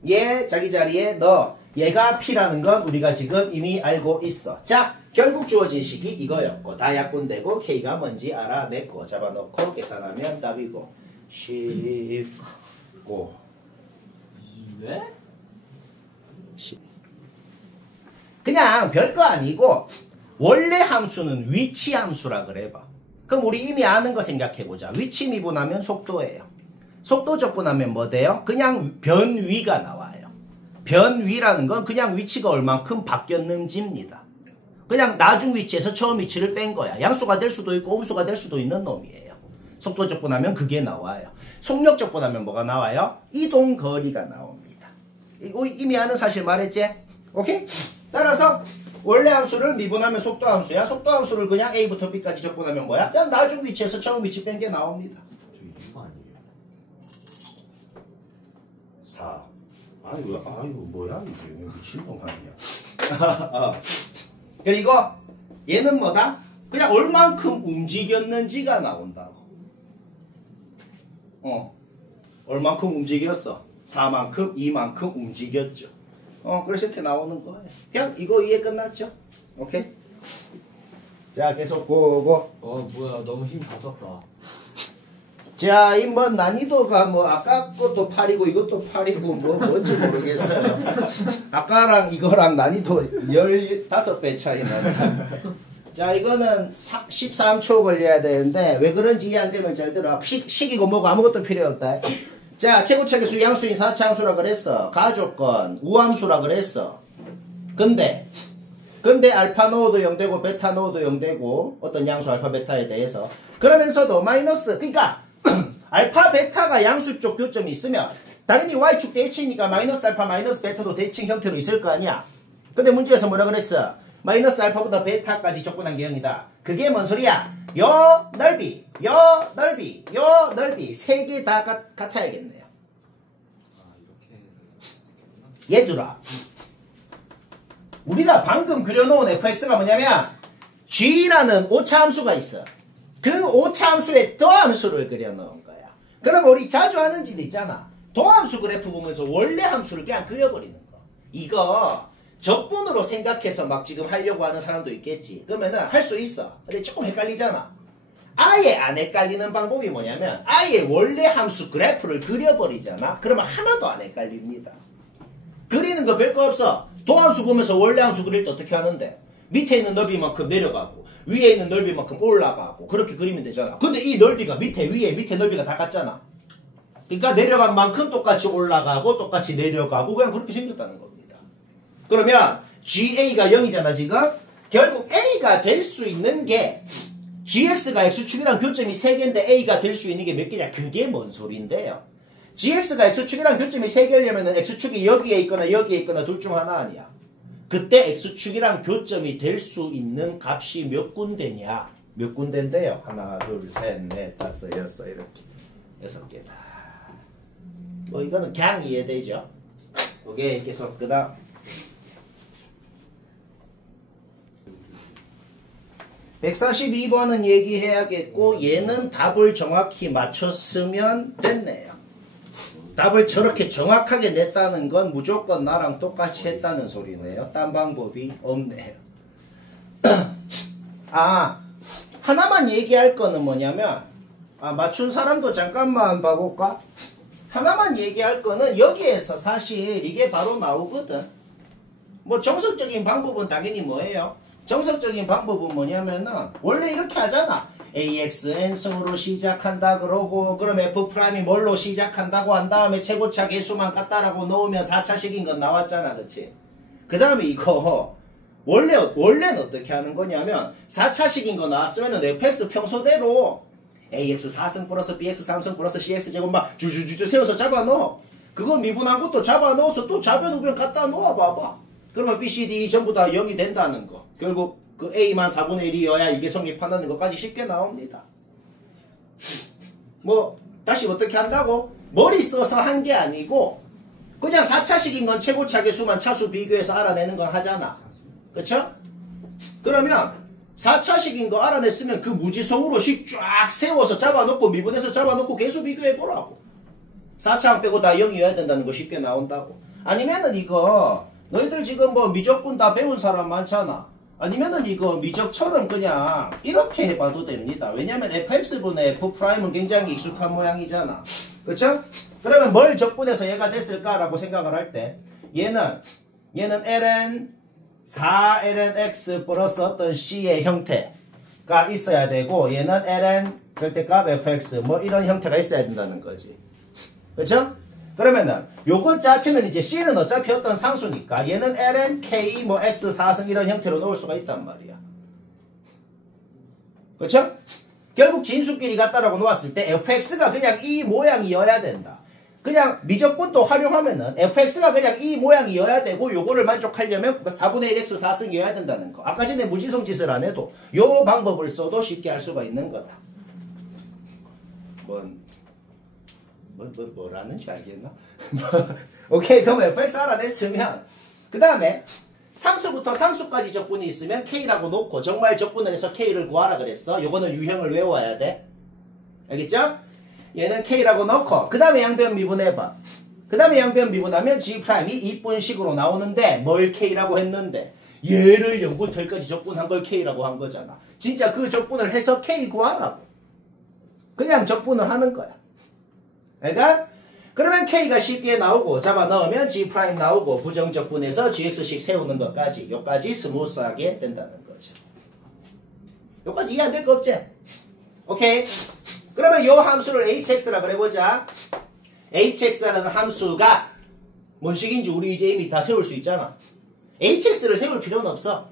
얘 자기 자리에 넣어. 얘가 p라는 건 우리가 지금 이미 알고 있어. 자, 결국 주어진 식이 이거였고 다 약분되고 k가 뭔지 알아냈고 잡아놓고 계산하면 답이고 19 네? 그냥 별거 아니고 원래 함수는 위치 함수라 그래봐. 그럼 우리 이미 아는 거 생각해보자. 위치 미분하면 속도예요. 속도 적분하면 뭐 돼요? 그냥 변위가 나와요. 변위라는 건 그냥 위치가 얼만큼 바뀌었는지입니다. 그냥 나중 위치에서 처음 위치를 뺀 거야. 양수가 될 수도 있고 음수가 될 수도 있는 놈이에요. 속도 적분하면 그게 나와요. 속력 적분하면 뭐가 나와요? 이동거리가 나옵니다. 이미 아는 사실 말했지? 오케이? 따라서 원래 함수를 미분하면 속도 함수야. 속도 함수를 그냥 A부터 B까지 적분하면 뭐야? 그냥 나중 위치에서 처음 위치 뺀 게 나옵니다. 저기 이거 아니에요? 4. 아이고 뭐야 이게 미친놈 아니야. 그리고 얘는 뭐다? 그냥 얼만큼 움직였는지가 나온다고. 얼만큼 움직였어? 4만큼, 2만큼 움직였죠. 그래서 이렇게 나오는 거예요. 그냥 이거 이해 끝났죠? 오케이? 자, 계속 보고. 뭐야, 너무 힘 다 썼다. 자, 이 뭐 난이도가 뭐 아까 것도 8이고 이것도 8이고 뭐 뭔지 모르겠어요. 아까랑 이거랑 난이도 15배 차이 나네. 자, 이거는 13초 걸려야 되는데 왜 그런지 이해 안 되면 잘 들어. 식이고 뭐고 아무것도 필요 없다. 자, 최고차계수 양수인 4차함수라 그랬어. 가조건 우함수라 그랬어. 근데 알파 넣어도 0되고 베타 넣어도 0되고 어떤 양수 알파 베타에 대해서 그러면서도 마이너스 그러니까 알파 베타가 양수 쪽 교점이 있으면 당연히 y축 대칭이니까 마이너스 알파 마이너스 베타도 대칭 형태로 있을 거 아니야. 근데 문제에서 뭐라 그랬어? 마이너스 알파보다 베타까지 적분한 게 0이다. 그게 뭔 소리야? 요 넓이, 요 넓이, 요 넓이 세 개 다 같아야겠네요. 이렇게 얘들아, 우리가 방금 그려놓은 fx가 뭐냐면 g라는 오차함수가 있어. 그 오차함수의 더함수를 그려놓은 거야. 그럼 우리 자주 하는 짓 있잖아. 더함수 그래프 보면서 원래 함수를 그냥 그려버리는 거. 이거 적분으로 생각해서 막 지금 하려고 하는 사람도 있겠지. 그러면은 할 수 있어. 근데 조금 헷갈리잖아. 아예 안 헷갈리는 방법이 뭐냐면 아예 원래 함수 그래프를 그려버리잖아. 그러면 하나도 안 헷갈립니다. 그리는 거 별거 없어. 도함수 보면서 원래 함수 그릴 때 어떻게 하는데 밑에 있는 넓이만큼 내려가고 위에 있는 넓이만큼 올라가고 그렇게 그리면 되잖아. 근데 이 넓이가 밑에 위에 밑에 넓이가 다 같잖아. 그러니까 내려간 만큼 똑같이 올라가고 똑같이 내려가고 그냥 그렇게 생겼다는 겁니다. 그러면 GA가 0이잖아 지금. 결국 A가 될 수 있는 게 GX가 X축이랑 교점이 3개인데 A가 될 수 있는 게 몇 개냐. 그게 뭔 소린데요. GX가 X축이랑 교점이 3개려면 X축이 여기에 있거나 여기에 있거나 둘 중 하나 아니야. 그때 X축이랑 교점이 될 수 있는 값이 몇 군데냐. 몇 군데인데요. 하나, 둘, 셋, 넷, 다섯, 여섯 이렇게 6개다. 뭐 이거는 그냥 이해되죠. 오케이. 계속 그 다음 142번은 얘기해야겠고 얘는 답을 정확히 맞췄으면 됐네요. 답을 저렇게 정확하게 냈다는 건 무조건 나랑 똑같이 했다는 소리네요. 딴 방법이 없네요. 아, 하나만 얘기할 거는 뭐냐면 맞춘 사람도 잠깐만 봐볼까? 하나만 얘기할 거는 여기에서 사실 이게 바로 나오거든. 뭐 정석적인 방법은 당연히 뭐예요? 정석적인 방법은 뭐냐면은 원래 이렇게 하잖아. AX n승으로 시작한다 그러고 그럼 F'이 뭘로 시작한다고 한 다음에 최고차 개수만 같다라고 넣으면 4차식인 건 나왔잖아. 그치? 그 다음에 이거 원래는 어떻게 하는 거냐면 4차식인 거 나왔으면은 fx 평소대로 ax 4승 플러스 bx 3승 플러스 cx 제곱 막 주주주주 세워서 잡아 넣어. 그거 미분한 것도 잡아 넣어서 또 좌변 우변 갖다 놓아 봐봐. 그러면 b, c, d 전부 다 0이 된다는 거. 결국 그 a만 4분의 1이어야 이게 성립한다는 것까지 쉽게 나옵니다. 뭐 다시 어떻게 한다고? 머리 써서 한 게 아니고 그냥 4차식인 건 최고차 개수만 차수 비교해서 알아내는 건 하잖아. 그쵸? 그러면 4차식인 거 알아냈으면 그 무지성으로 식 쫙 세워서 잡아놓고 미분해서 잡아놓고 개수 비교해보라고. 4차항 빼고 다 0이어야 된다는 거 쉽게 나온다고. 아니면은 이거 너희들 지금 뭐 미적분 다 배운 사람 많잖아. 아니면은 이거 미적처럼 그냥 이렇게 해봐도 됩니다. 왜냐면 fx분의 f'은 굉장히 익숙한 모양이잖아. 그쵸? 그러면 뭘 적분해서 얘가 됐을까라고 생각을 할 때 얘는 ln 4ln x 플러스 어떤 c의 형태가 있어야 되고 얘는 ln 절대값 fx 뭐 이런 형태가 있어야 된다는 거지. 그쵸? 그러면은 요것 자체는 이제 c는 어차피 어떤 상수니까 얘는 ln k 뭐 x 4승 이런 형태로 놓을 수가 있단 말이야. 그쵸? 결국 진수끼리 같다라고 놓았을 때 fx가 그냥 이 모양이어야 된다. 그냥 미적분도 활용하면은 fx가 그냥 이 모양이어야 되고 요거를 만족하려면 4분의 1 x 4승이어야 된다는 거. 아까 전에 무지성 짓을 안 해도 요 방법을 써도 쉽게 할 수가 있는 거다. 뭐라는지 알겠나? 오케이. 그럼 fx 알아냈으면 그 다음에 상수부터 상수까지 적분이 있으면 k라고 놓고 정말 적분을 해서 k를 구하라 그랬어. 요거는 유형을 외워야 돼. 알겠죠? 얘는 k라고 넣고 그 다음에 양변 미분해봐. 그 다음에 양변 미분하면 g'이 이쁜식으로 나오는데 뭘 k라고 했는데 얘를 0부터 1까지 적분한 걸 k라고 한 거잖아. 진짜 그 적분을 해서 k 구하라고. 그냥 적분을 하는 거야. 그러니까 그러면 k가 쉽게 나오고 잡아 넣으면 g' 나오고 부정적분해서 gx식 세우는 것까지 여기까지 스무스하게 된다는 거죠. 여기까지 이해 안 될 거 없지? 오케이. 그러면 요 함수를 hx라 그래보자. hx라는 함수가 뭔 식인지 우리 이제 이미 다 세울 수 있잖아. hx를 세울 필요는 없어.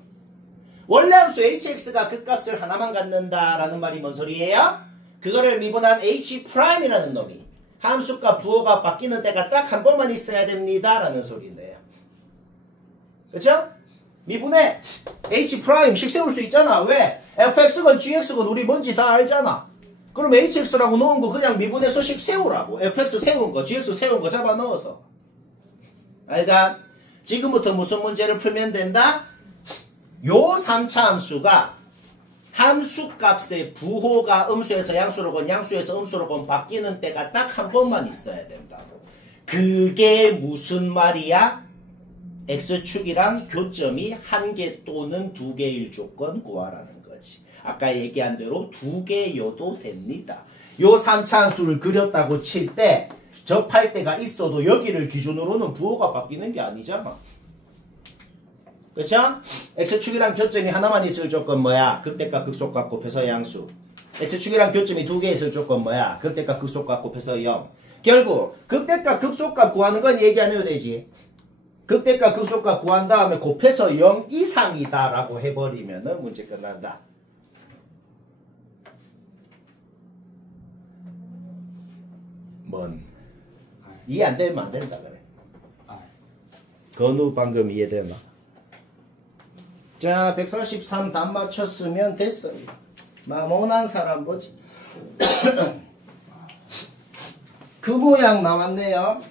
원래 함수 hx가 그 값을 하나만 갖는다라는 말이 뭔 소리예요? 그거를 미분한 h'이라는 놈이 함수값 부호가 바뀌는 때가 딱 한 번만 있어야 됩니다 라는 소리인데요. 그쵸? 미분의 h'식 세울 수 있잖아. 왜? fx건 gx건 우리 뭔지 다 알잖아. 그럼 hx라고 넣은 거 그냥 미분해서 식 세우라고. fx 세운 거, gx 세운 거 잡아 넣어서. 그러니까 지금부터 무슨 문제를 풀면 된다? 요 3차 함수가 함수값의 부호가 음수에서 양수로건 양수에서 음수로건 바뀌는 때가 딱 한 번만 있어야 된다고. 그게 무슨 말이야? x축이랑 교점이 1개 또는 2개일 조건 구하라는 거지. 아까 얘기한 대로 2개여도 됩니다. 요 3차 함수를 그렸다고 칠 때 접할 때가 있어도 여기를 기준으로는 부호가 바뀌는 게 아니잖아. 그쵸? x축이랑 교점이 하나만 있을 조건 뭐야? 극대값 극소값 곱해서 양수. x축이랑 교점이 2개 있을 조건 뭐야? 극대값 극소값 곱해서 0. 결국 극대값 극소값 구하는 건 얘기 안 해도 되지. 극대값 극소값 구한 다음에 곱해서 0 이상이다 라고 해버리면은 문제 끝난다. 뭔? 이해 안 되면 안 된다 그래. 건우 방금 이해되나? 자, 143 답 맞췄으면 됐어요. 마모난 사람 뭐지? 그 모양 나왔네요.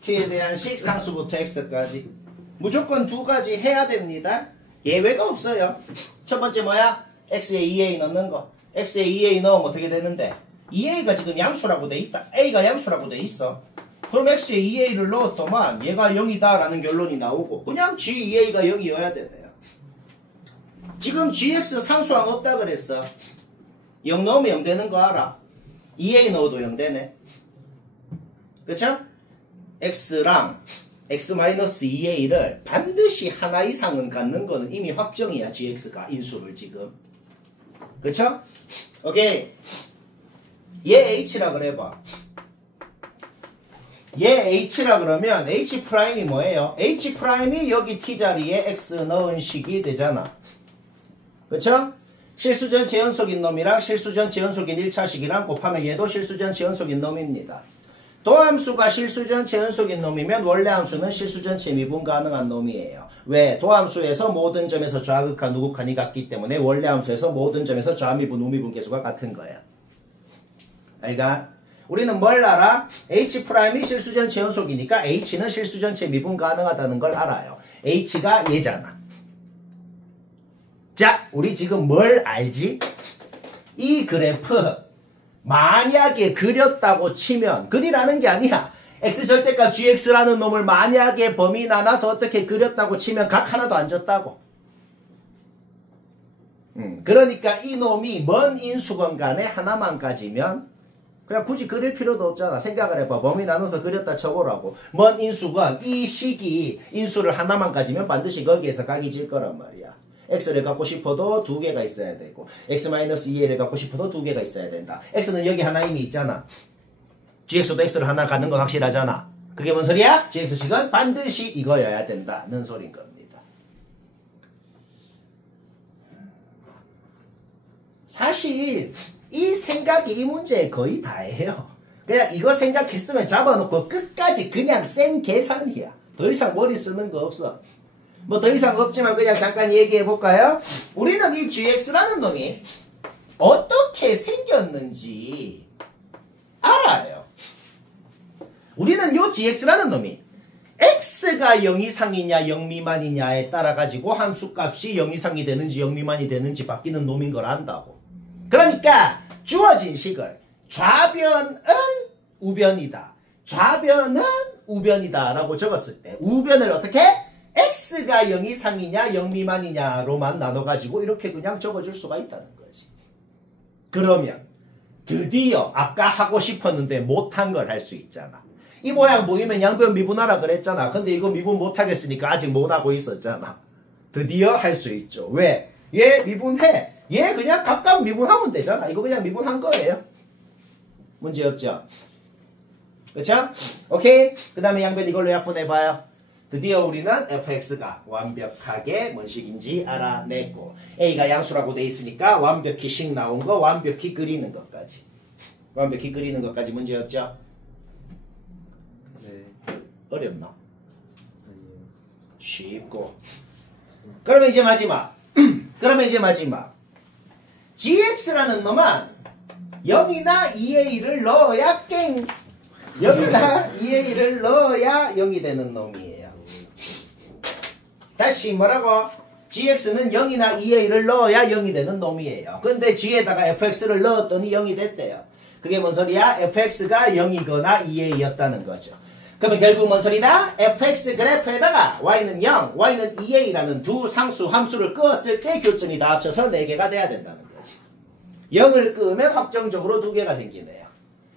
t에 대한 식 상수부터 x까지. 무조건 2가지 해야 됩니다. 예외가 없어요. 첫 번째 뭐야? x에 2a 넣는 거. x에 2a 넣으면 어떻게 되는데? 2a가 지금 양수라고 돼 있다. a가 양수라고 돼 있어. 그럼 x에 2a를 넣었더만 얘가 0이다 라는 결론이 나오고 그냥 g2a가 0이어야 되네요. 지금 gx 상수항 없다 그랬어. 0 넣으면 0 되는 거 알아? 2a 넣어도 0 되네. 그쵸? x랑 x-2a를 반드시 하나 이상은 갖는 거는 이미 확정이야. gx가 인수를 지금. 그쵸? 오케이. 얘 h라 그래봐. 얘 h라 그러면 h'이 뭐예요? h'이 여기 t자리에 x 넣은 식이 되잖아. 그쵸? 실수전 재연속인 놈이랑 실수전 재연속인 1차식이랑 곱하면 얘도 실수전 재연속인 놈입니다. 도함수가 실수전 재연속인 놈이면 원래 함수는 실수전 재미분 가능한 놈이에요. 왜? 도함수에서 모든 점에서 좌극한 우극한이 같기 때문에 원래 함수에서 모든 점에서 좌미분 우미분 계수가 같은 거야. 알가? 우리는 뭘 알아? H'이 실수전 재연속이니까 H는 실수전 재미분 가능하다는 걸 알아요. H가 얘잖아. 자, 우리 지금 뭘 알지? 이 그래프 만약에 그렸다고 치면 그리라는 게 아니야. x절대값 gx라는 놈을 만약에 범위 나눠서 어떻게 그렸다고 치면 각 하나도 안 졌다고. 그러니까 이 놈이 뭔 인수건 간에 하나만 가지면 그냥 굳이 그릴 필요도 없잖아. 생각을 해봐. 범위 나눠서 그렸다 쳐보라고. 뭔 인수건 이 식이 인수를 하나만 가지면 반드시 거기에서 각이 질 거란 말이야. x를 갖고 싶어도 2개가 있어야 되고 x-2a를 갖고 싶어도 2개가 있어야 된다. x는 여기 하나 이미 있잖아. gx도 x를 하나 갖는 건 확실하잖아. 그게 뭔 소리야? gx식은 반드시 이거여야 된다는 소린 겁니다. 사실 이 생각이 이 문제에 거의 다예요. 그냥 이거 생각했으면 잡아놓고 끝까지 그냥 센 계산이야. 더 이상 머리 쓰는 거 없어. 뭐 더 이상 없지만 그냥 잠깐 얘기해 볼까요? 우리는 이 gx라는 놈이 어떻게 생겼는지 알아요. 우리는 요 gx라는 놈이 x가 0 이상이냐 0 미만이냐에 따라 가지고 함수값이 0 이상이 되는지 0 미만이 되는지 바뀌는 놈인 걸 안다고. 그러니까 주어진 식을 좌변은 우변이다. 좌변은 우변이다 라고 적었을 때 우변을 어떻게? x가 0 이상이냐 0 미만이냐로만 나눠가지고 이렇게 그냥 적어줄 수가 있다는 거지. 그러면 드디어 아까 하고 싶었는데 못한 걸 할 수 있잖아. 이 모양 보이면 양변 미분하라 그랬잖아. 근데 이거 미분 못하겠으니까 아직 못하고 있었잖아. 드디어 할 수 있죠. 왜? 얘 미분해. 얘 그냥 각각 미분하면 되잖아. 이거 그냥 미분한 거예요. 문제 없죠? 그쵸? 오케이? 그 다음에 양변 이걸로 약분해봐요. 드디어 우리는 fx가 완벽하게 뭔 식인지 알아냈고 a가 양수라고 돼 있으니까 완벽히 식 나온 거 완벽히 그리는 것까지. 완벽히 그리는 것까지 문제 없죠? 네. 어렵나? 아니요. 쉽고. 그러면 이제 마지막. gx라는 놈은 0이나 2a를 넣어야 깽. 0이나 2a를 넣어야 0이 되는 놈이에요. 다시 뭐라고? gx는 0이나 2a를 넣어야 0이 되는 놈이에요. 근데 g에다가 fx를 넣었더니 0이 됐대요. 그게 뭔 소리야? fx가 0이거나 2a였다는 거죠. 그러면 결국 뭔 소리다? fx 그래프에다가 y는 0, y는 2a라는 두 상수 함수를 끄었을 때 교점이 다 합쳐서 4개가 돼야 된다는 거지. 0을 끄면 확정적으로 두 개가 생기네요.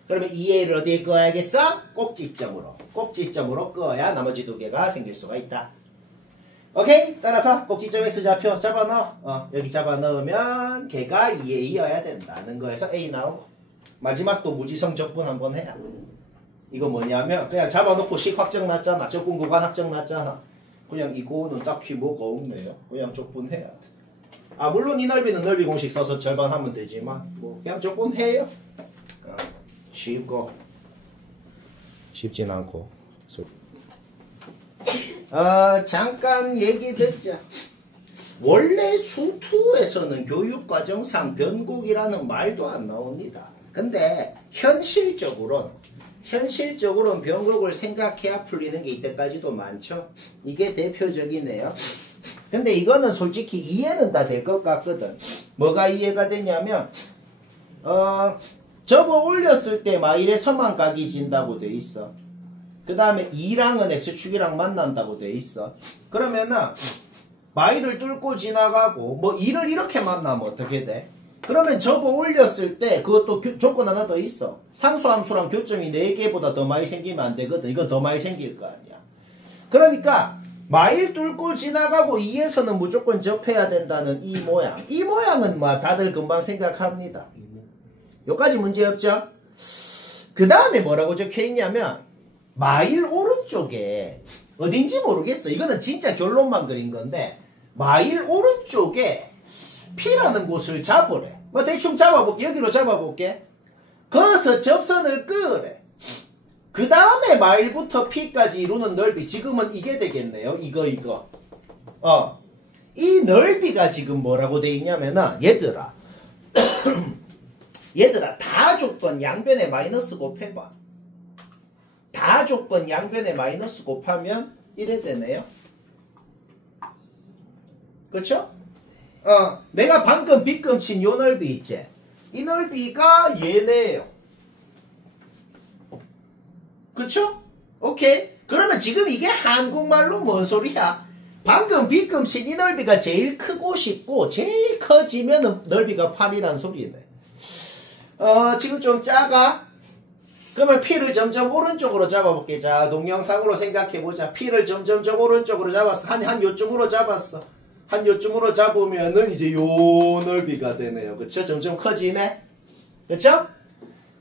그러면 2a를 어디에 꺼야겠어? 꼭지점으로 꺼야 나머지 두 개가 생길 수가 있다. 오케이? 따라서 꼭지점 x좌표 잡아넣어. 여기 잡아넣으면 걔가 2a여야 된다는 거에서 a 나오고 마지막도 무지성 적분 한번 해야 돼. 이거 뭐냐면 그냥 잡아놓고 식 확정 났잖아. 적분 구간 확정 났잖아. 그냥 이거는 딱히 뭐가 없네요. 그냥 적분해야 돼. 아 물론 이 넓이는 넓이 공식 써서 절반 하면 되지만 뭐 그냥 적분해요. 쉽고 쉽진 않고 잠깐 얘기 듣자. 원래 수2에서는 교육과정상 변곡이라는 말도 안 나옵니다. 근데 현실적으로는 변곡을 생각해야 풀리는 게 이때까지도 많죠. 이게 대표적이네요. 근데 이거는 솔직히 이해는 다 될 것 같거든. 뭐가 이해가 되냐면 접어 올렸을 때 마일의 서만각이 진다고 돼 있어. 그 다음에 2랑은 x축이랑 만난다고 돼 있어. 그러면은 마일을 뚫고 지나가고 뭐 2를 이렇게 만나면 어떻게 돼? 그러면 접어 올렸을 때 그것도 조건 하나 더 있어. 상수함수랑 교점이 4개보다 더 많이 생기면 안 되거든. 이거 더 많이 생길 거 아니야. 그러니까 마일 뚫고 지나가고 2에서는 무조건 접해야 된다는 이 모양. 이 모양은 뭐 다들 금방 생각합니다. 여기까지 문제 없죠? 그 다음에 뭐라고 적혀있냐면 마일 오른쪽에 어딘지 모르겠어. 이거는 진짜 결론만 그린 건데 마일 오른쪽에 P라는 곳을 잡으래. 뭐 대충 잡아볼게. 여기로 잡아볼게. 거기서 접선을 끄래. 그 다음에 마일부터 P까지 이루는 넓이. 지금은 이게 되겠네요. 이거. 이 넓이가 지금 뭐라고 돼 있냐면은 얘들아 다 조건 양변에 마이너스 곱해봐. 다 조건 양변에 마이너스 곱하면 이래 되네요. 그쵸? 내가 방금 빗금 친 요 넓이 있지? 이 넓이가 얘네요. 그쵸? 오케이. 그러면 지금 이게 한국말로 뭔 소리야? 방금 빗금 친 이 넓이가 제일 크고 싶고 제일 커지면 넓이가 8이란 소리네. 지금 좀 작아? 그러면 P를 점점 오른쪽으로 잡아볼게. 자, 동영상으로 생각해보자. P를 점점 오른쪽으로 잡았어. 한 요쯤으로 잡았어. 한 요쯤으로 잡으면은 이제 요 넓이가 되네요. 그쵸? 점점 커지네? 그쵸?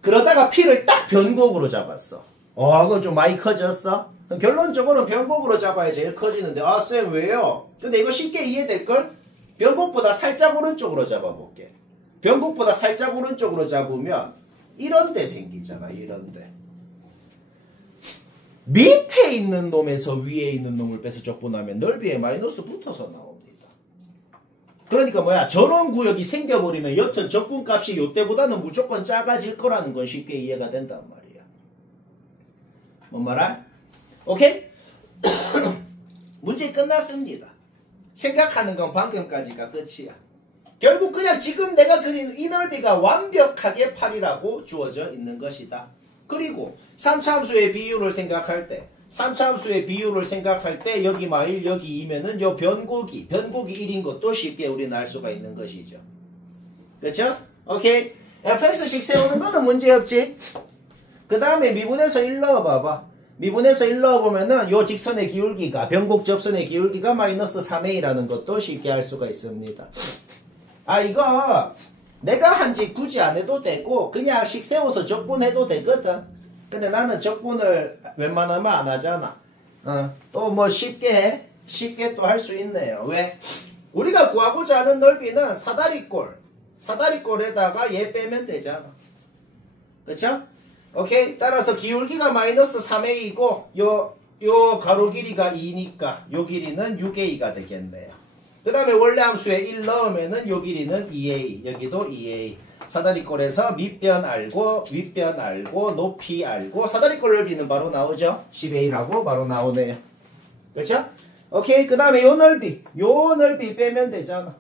그러다가 P를 딱 변곡으로 잡았어. 그건 좀 많이 커졌어? 결론적으로는 변곡으로 잡아야 제일 커지는데, 쌤 왜요? 근데 이거 쉽게 이해될걸? 변곡보다 살짝 오른쪽으로 잡아볼게. 변곡보다 살짝 오른쪽으로 잡으면 이런 데 생기잖아. 이런 데. 밑에 있는 놈에서 위에 있는 놈을 빼서 적분하면 넓이에 마이너스 붙어서 나옵니다. 그러니까 뭐야? 전원 구역이 생겨버리면 여튼 적분값이 요때보다는 무조건 작아질 거라는 건 쉽게 이해가 된단 말이야. 뭔 말아? 오케이? 문제 끝났습니다. 생각하는 건 방금까지가 끝이야. 결국 그냥 지금 내가 그린 이 넓이가 완벽하게 8이라고 주어져 있는 것이다. 그리고 3차 함수의 비율을 생각할 때 여기 마일 여기 2면은 요 변곡이 1인 것도 쉽게 우리는 알 수가 있는 것이죠. 그쵸? 오케이? fx식 세우는 거는 문제없지. 그 다음에 미분에서 1 넣어봐봐. 미분에서 1 넣어보면은 요 직선의 기울기가 변곡 접선의 기울기가 마이너스 3a라는 것도 쉽게 알 수가 있습니다. 이거 내가 한지 굳이 안 해도 되고 그냥 식 세워서 적분해도 되거든. 근데 나는 적분을 웬만하면 안 하잖아. 또 뭐 쉽게 또 할 수 있네요. 왜? 우리가 구하고자 하는 넓이는 사다리꼴에다가 얘 빼면 되잖아. 그쵸? 오케이? 따라서 기울기가 마이너스 3a이고 요 가로 길이가 2니까 요 길이는 6a가 되겠네요. 그 다음에 원래 함수에 1 넣으면은 요 길이는 2a, 여기도 2a. 사다리꼴에서 밑변 알고, 윗변 알고, 높이 알고, 사다리꼴 넓이는 바로 나오죠? 10a라고 바로 나오네요. 그쵸? 오케이. 그 다음에 요 넓이 빼면 되잖아.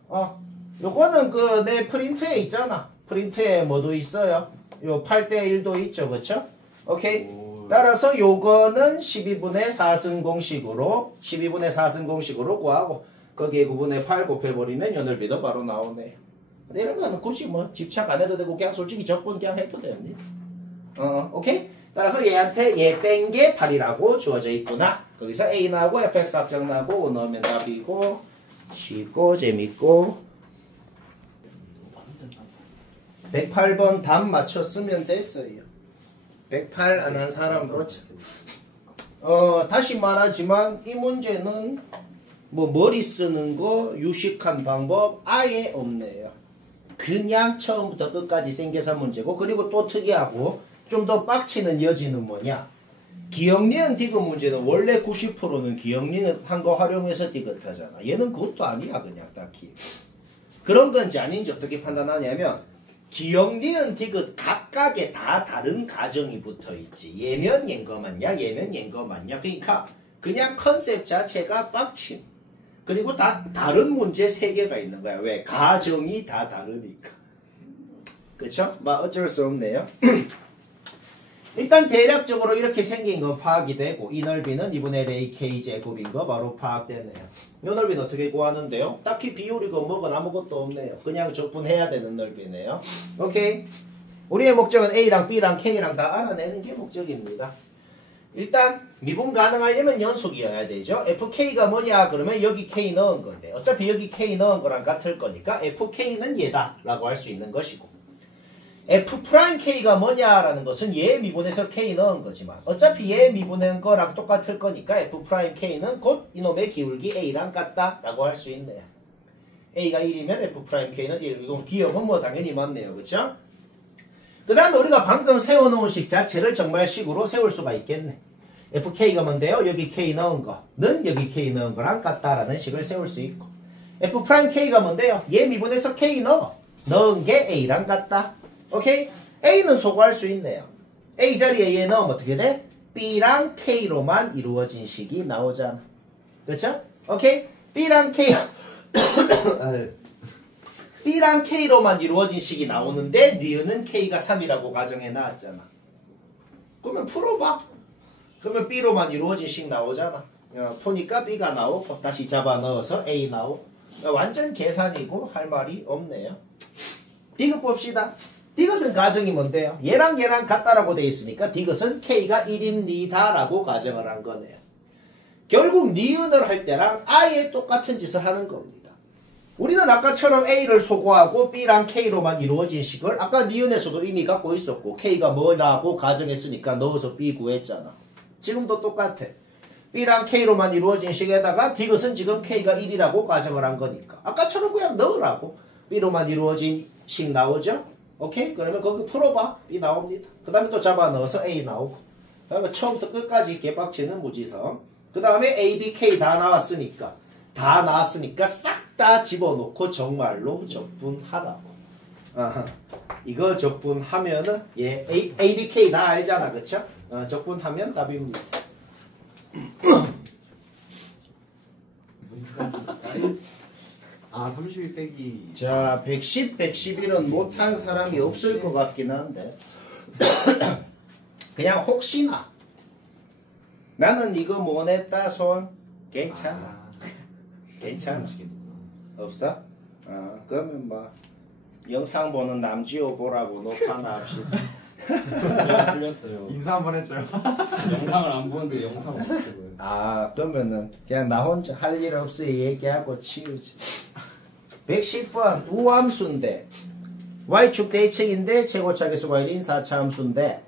요거는 내 프린트에 있잖아. 프린트에 뭐도 있어요? 요 8대1도 있죠. 그쵸? 오케이. 따라서 요거는 12분의 4승 공식으로 구하고, 거기에 9분의 8 곱해버리면 요 넓이도 바로 나오네요. 이런 거는 굳이 뭐 집착 안 해도 되고 그냥 솔직히 적분 그냥 해도 됩니다. 오케이? 따라서 얘한테 얘 뺀 게 8이라고 주어져 있구나. 거기서 A 나오고 fx 합정 나오고 넣으면 답이고 쉽고 재밌고 108번 답 맞췄으면 됐어요. 108 안 한 사람 그렇죠. 다시 말하지만 이 문제는 뭐 머리 쓰는 거 유식한 방법 아예 없네요. 그냥 처음부터 끝까지 생계산 문제고 그리고 또 특이하고 좀 더 빡치는 여지는 뭐냐? 기억니은 디귿 문제는 원래 90%는 기억니은 한 거 활용해서 디귿하잖아. 얘는 그것도 아니야 그냥 딱히. 그런 건지 아닌지 어떻게 판단하냐면 기억니은 디귿 각각에 다 다른 가정이 붙어있지. 얘면 얘인 거 맞냐? 얘면 얘인 거 맞냐? 그러니까 그냥 컨셉 자체가 빡침. 그리고 다 다른 문제 3개가 있는 거야. 왜? 가정이 다 다르니까. 그쵸? 뭐 어쩔 수 없네요. 일단 대략적으로 이렇게 생긴 건 파악이 되고 이 넓이는 2분의 AK 제곱인 거 바로 파악되네요. 이 넓이는 어떻게 구하는데요? 딱히 비율이고 뭐건 아무것도 없네요. 그냥 적분해야 되는 넓이네요. 오케이. 우리의 목적은 A랑 B랑 K랑 다 알아내는 게 목적입니다. 일단 미분 가능하려면 연속이어야 되죠. FK가 뭐냐 그러면 여기 K 넣은 건데 어차피 여기 K 넣은 거랑 같을 거니까 FK는 얘다 라고 할 수 있는 것이고 F'K가 뭐냐라는 것은 얘 미분해서 K 넣은 거지만 어차피 얘 미분한 거랑 똑같을 거니까 F'K는 곧 이놈의 기울기 A랑 같다 라고 할 수 있네요. A가 1이면 F'K는 1. 이건 기억은 뭐 당연히 맞네요. 그쵸? 그 다음에 우리가 방금 세워놓은 식 자체를 정말식으로 세울 수가 있겠네. FK가 뭔데요? 여기 K 넣은 거는 여기 K 넣은 거랑 같다라는 식을 세울 수 있고 F'K가 뭔데요? 얘 미분해서 K 넣은 게 A랑 같다. 오케이? A는 소거할 수 있네요. A 자리에 얘 넣으면 어떻게 돼? B랑 K로만 이루어진 식이 나오잖아. 그쵸? 오케이? B랑 K B랑 K로만 이루어진 식이 나오는데 니은은 K가 3이라고 가정해 놨잖아. 그러면 풀어봐. 그러면 B로만 이루어진 식 나오잖아. 푸니까 B가 나오고 다시 잡아 넣어서 A 나오고 완전 계산이고 할 말이 없네요. 디귿 봅시다. 디귿은 가정이 뭔데요? 얘랑 얘랑 같다라고 돼 있으니까 디귿은 K가 1입니다 라고 가정을 한 거네요. 결국 니은을 할 때랑 아예 똑같은 짓을 하는 겁니다. 우리는 아까처럼 A를 소거하고 B랑 K로만 이루어진 식을 아까 니은에서도 이미 갖고 있었고 K가 뭐라고 가정했으니까 넣어서 B 구했잖아. 지금도 똑같아. B랑 K로만 이루어진 식에다가 디귿은 지금 K가 1이라고 가정을 한 거니까 아까처럼 그냥 넣으라고. B로만 이루어진 식 나오죠? 오케이? 그러면 거기 풀어봐. B 나옵니다. 그 다음에 또 잡아 넣어서 A 나오고. 그러면 처음부터 끝까지 개빡치는 무지성. 그 다음에 A, B, K 다 나왔으니까 싹 다 집어넣고 정말로 적분하라고. 이거 적분하면은 A, B, K 다 알잖아. 그쵸? 적분하면 답입니다. 아, 32 빼기. 자, 110, 111은 못한 사람이 없을 것 같긴 한데. 그냥 혹시나. 나는 이거 못 했다, 손. 괜찮아. 괜찮아. 없어? 그러면 뭐, 영상 보는 남지호 보라고 녹화나 합시다. 제가 틀렸어요. 인사 한번 했죠. 영상을 안 보는데 영상을 못 찍어요. 그러면은 그냥 나 혼자 할 일 없이 얘기하고 치우지. 110번 우함수인데 y축 대칭인데 최고차계수 y인 4차 함수인데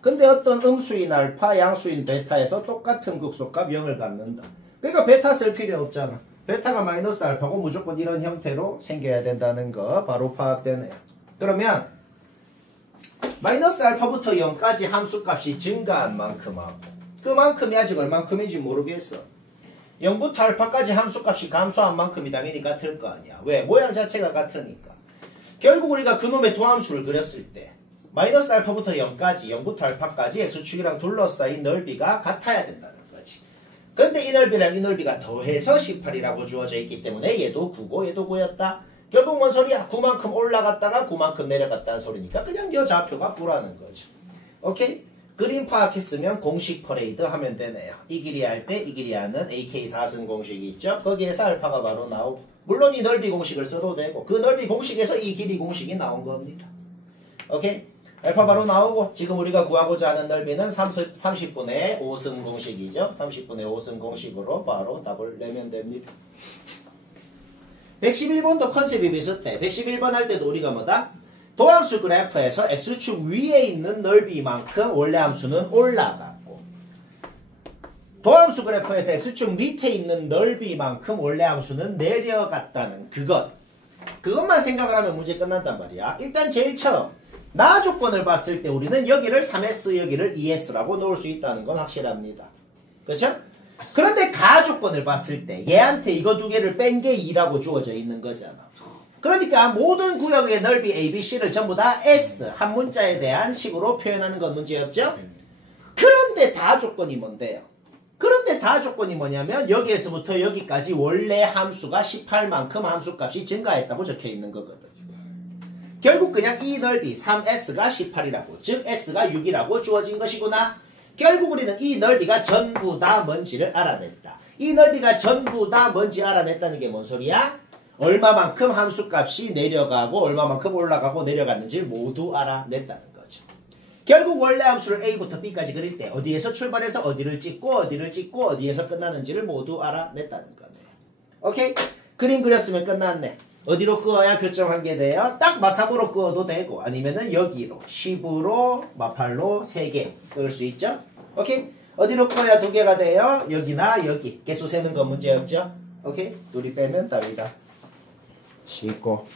근데 어떤 음수인 알파 양수인 베타에서 똑같은 극소값 0을 갖는다. 그러니까 베타 쓸 필요 없잖아. 베타가 마이너스 알파고 무조건 이런 형태로 생겨야 된다는 거 바로 파악되네요. 그러면 마이너스 알파부터 0까지 함수값이 증가한 만큼하고 그만큼이 아직 얼만큼인지 모르겠어. 0부터 알파까지 함수값이 감소한 만큼이 당연히 같을 거 아니야. 왜? 모양 자체가 같으니까. 결국 우리가 그놈의 도함수를 그렸을 때 마이너스 알파부터 0까지 0부터 알파까지 x축이랑 둘러싸인 넓이가 같아야 된다는 거지. 그런데 이 넓이랑 이 넓이가 더해서 18이라고 주어져 있기 때문에 얘도 9고 얘도 9였다. 결국 뭔 소리야? 9만큼 올라갔다가 9만큼 내려갔다는 소리니까 그냥 이 좌표가 9라는 거죠. 오케이? 그림 파악했으면 공식 퍼레이드 하면 되네요. 이 길이 할 때 이 길이 하는 AK4승 공식이 있죠? 거기에서 알파가 바로 나오고 물론 이 넓이 공식을 써도 되고 그 넓이 공식에서 이 길이 공식이 나온 겁니다. 오케이? 알파 바로 나오고 지금 우리가 구하고자 하는 넓이는 30분의 5승 공식이죠. 30분의 5승 공식으로 바로 답을 내면 됩니다. 111번도 컨셉이 비슷해. 111번 할 때도 우리가 뭐다? 도함수 그래프에서 x축 위에 있는 넓이만큼 원래 함수는 올라갔고 도함수 그래프에서 x축 밑에 있는 넓이만큼 원래 함수는 내려갔다는 그것만 생각을 하면 문제 끝난단 말이야. 일단 제일 처음 나 조건을 봤을 때 우리는 여기를 3s 여기를 2s라고 놓을 수 있다는 건 확실합니다. 그렇죠? 그런데 가 조건을 봤을 때 얘한테 이거 두 개를 뺀 게 2라고 주어져 있는 거잖아. 그러니까 모든 구역의 넓이 ABC를 전부 다 S 한 문자에 대한 식으로 표현하는 건 문제없죠? 그런데 다 조건이 뭔데요? 그런데 다 조건이 뭐냐면 여기에서부터 여기까지 원래 함수가 18만큼 함수값이 증가했다고 적혀 있는 거거든. 결국 그냥 이 넓이 3S가 18이라고 즉 S가 6이라고 주어진 것이구나. 결국 우리는 이 넓이가 전부 다 뭔지를 알아냈다. 이 넓이가 전부 다 뭔지 알아냈다는 게 뭔 소리야? 얼마만큼 함수값이 내려가고 얼마만큼 올라가고 내려갔는지를 모두 알아냈다는 거죠. 결국 원래 함수를 A부터 B까지 그릴 때 어디에서 출발해서 어디를 찍고 어디에서 끝나는지를 모두 알아냈다는 거네요. 오케이? 그림 그렸으면 끝났네. 어디로 그어야 교점한 게 돼요? 딱 마삼으로 그어도 되고 아니면은 여기로 10으로 마팔로 3개 그을 수 있죠? 오케이? 어디로 그어야 2개가 돼요? 여기나 여기 개수 세는 건 문제였죠? 오케이? 둘이 빼면 답이다. 쉽고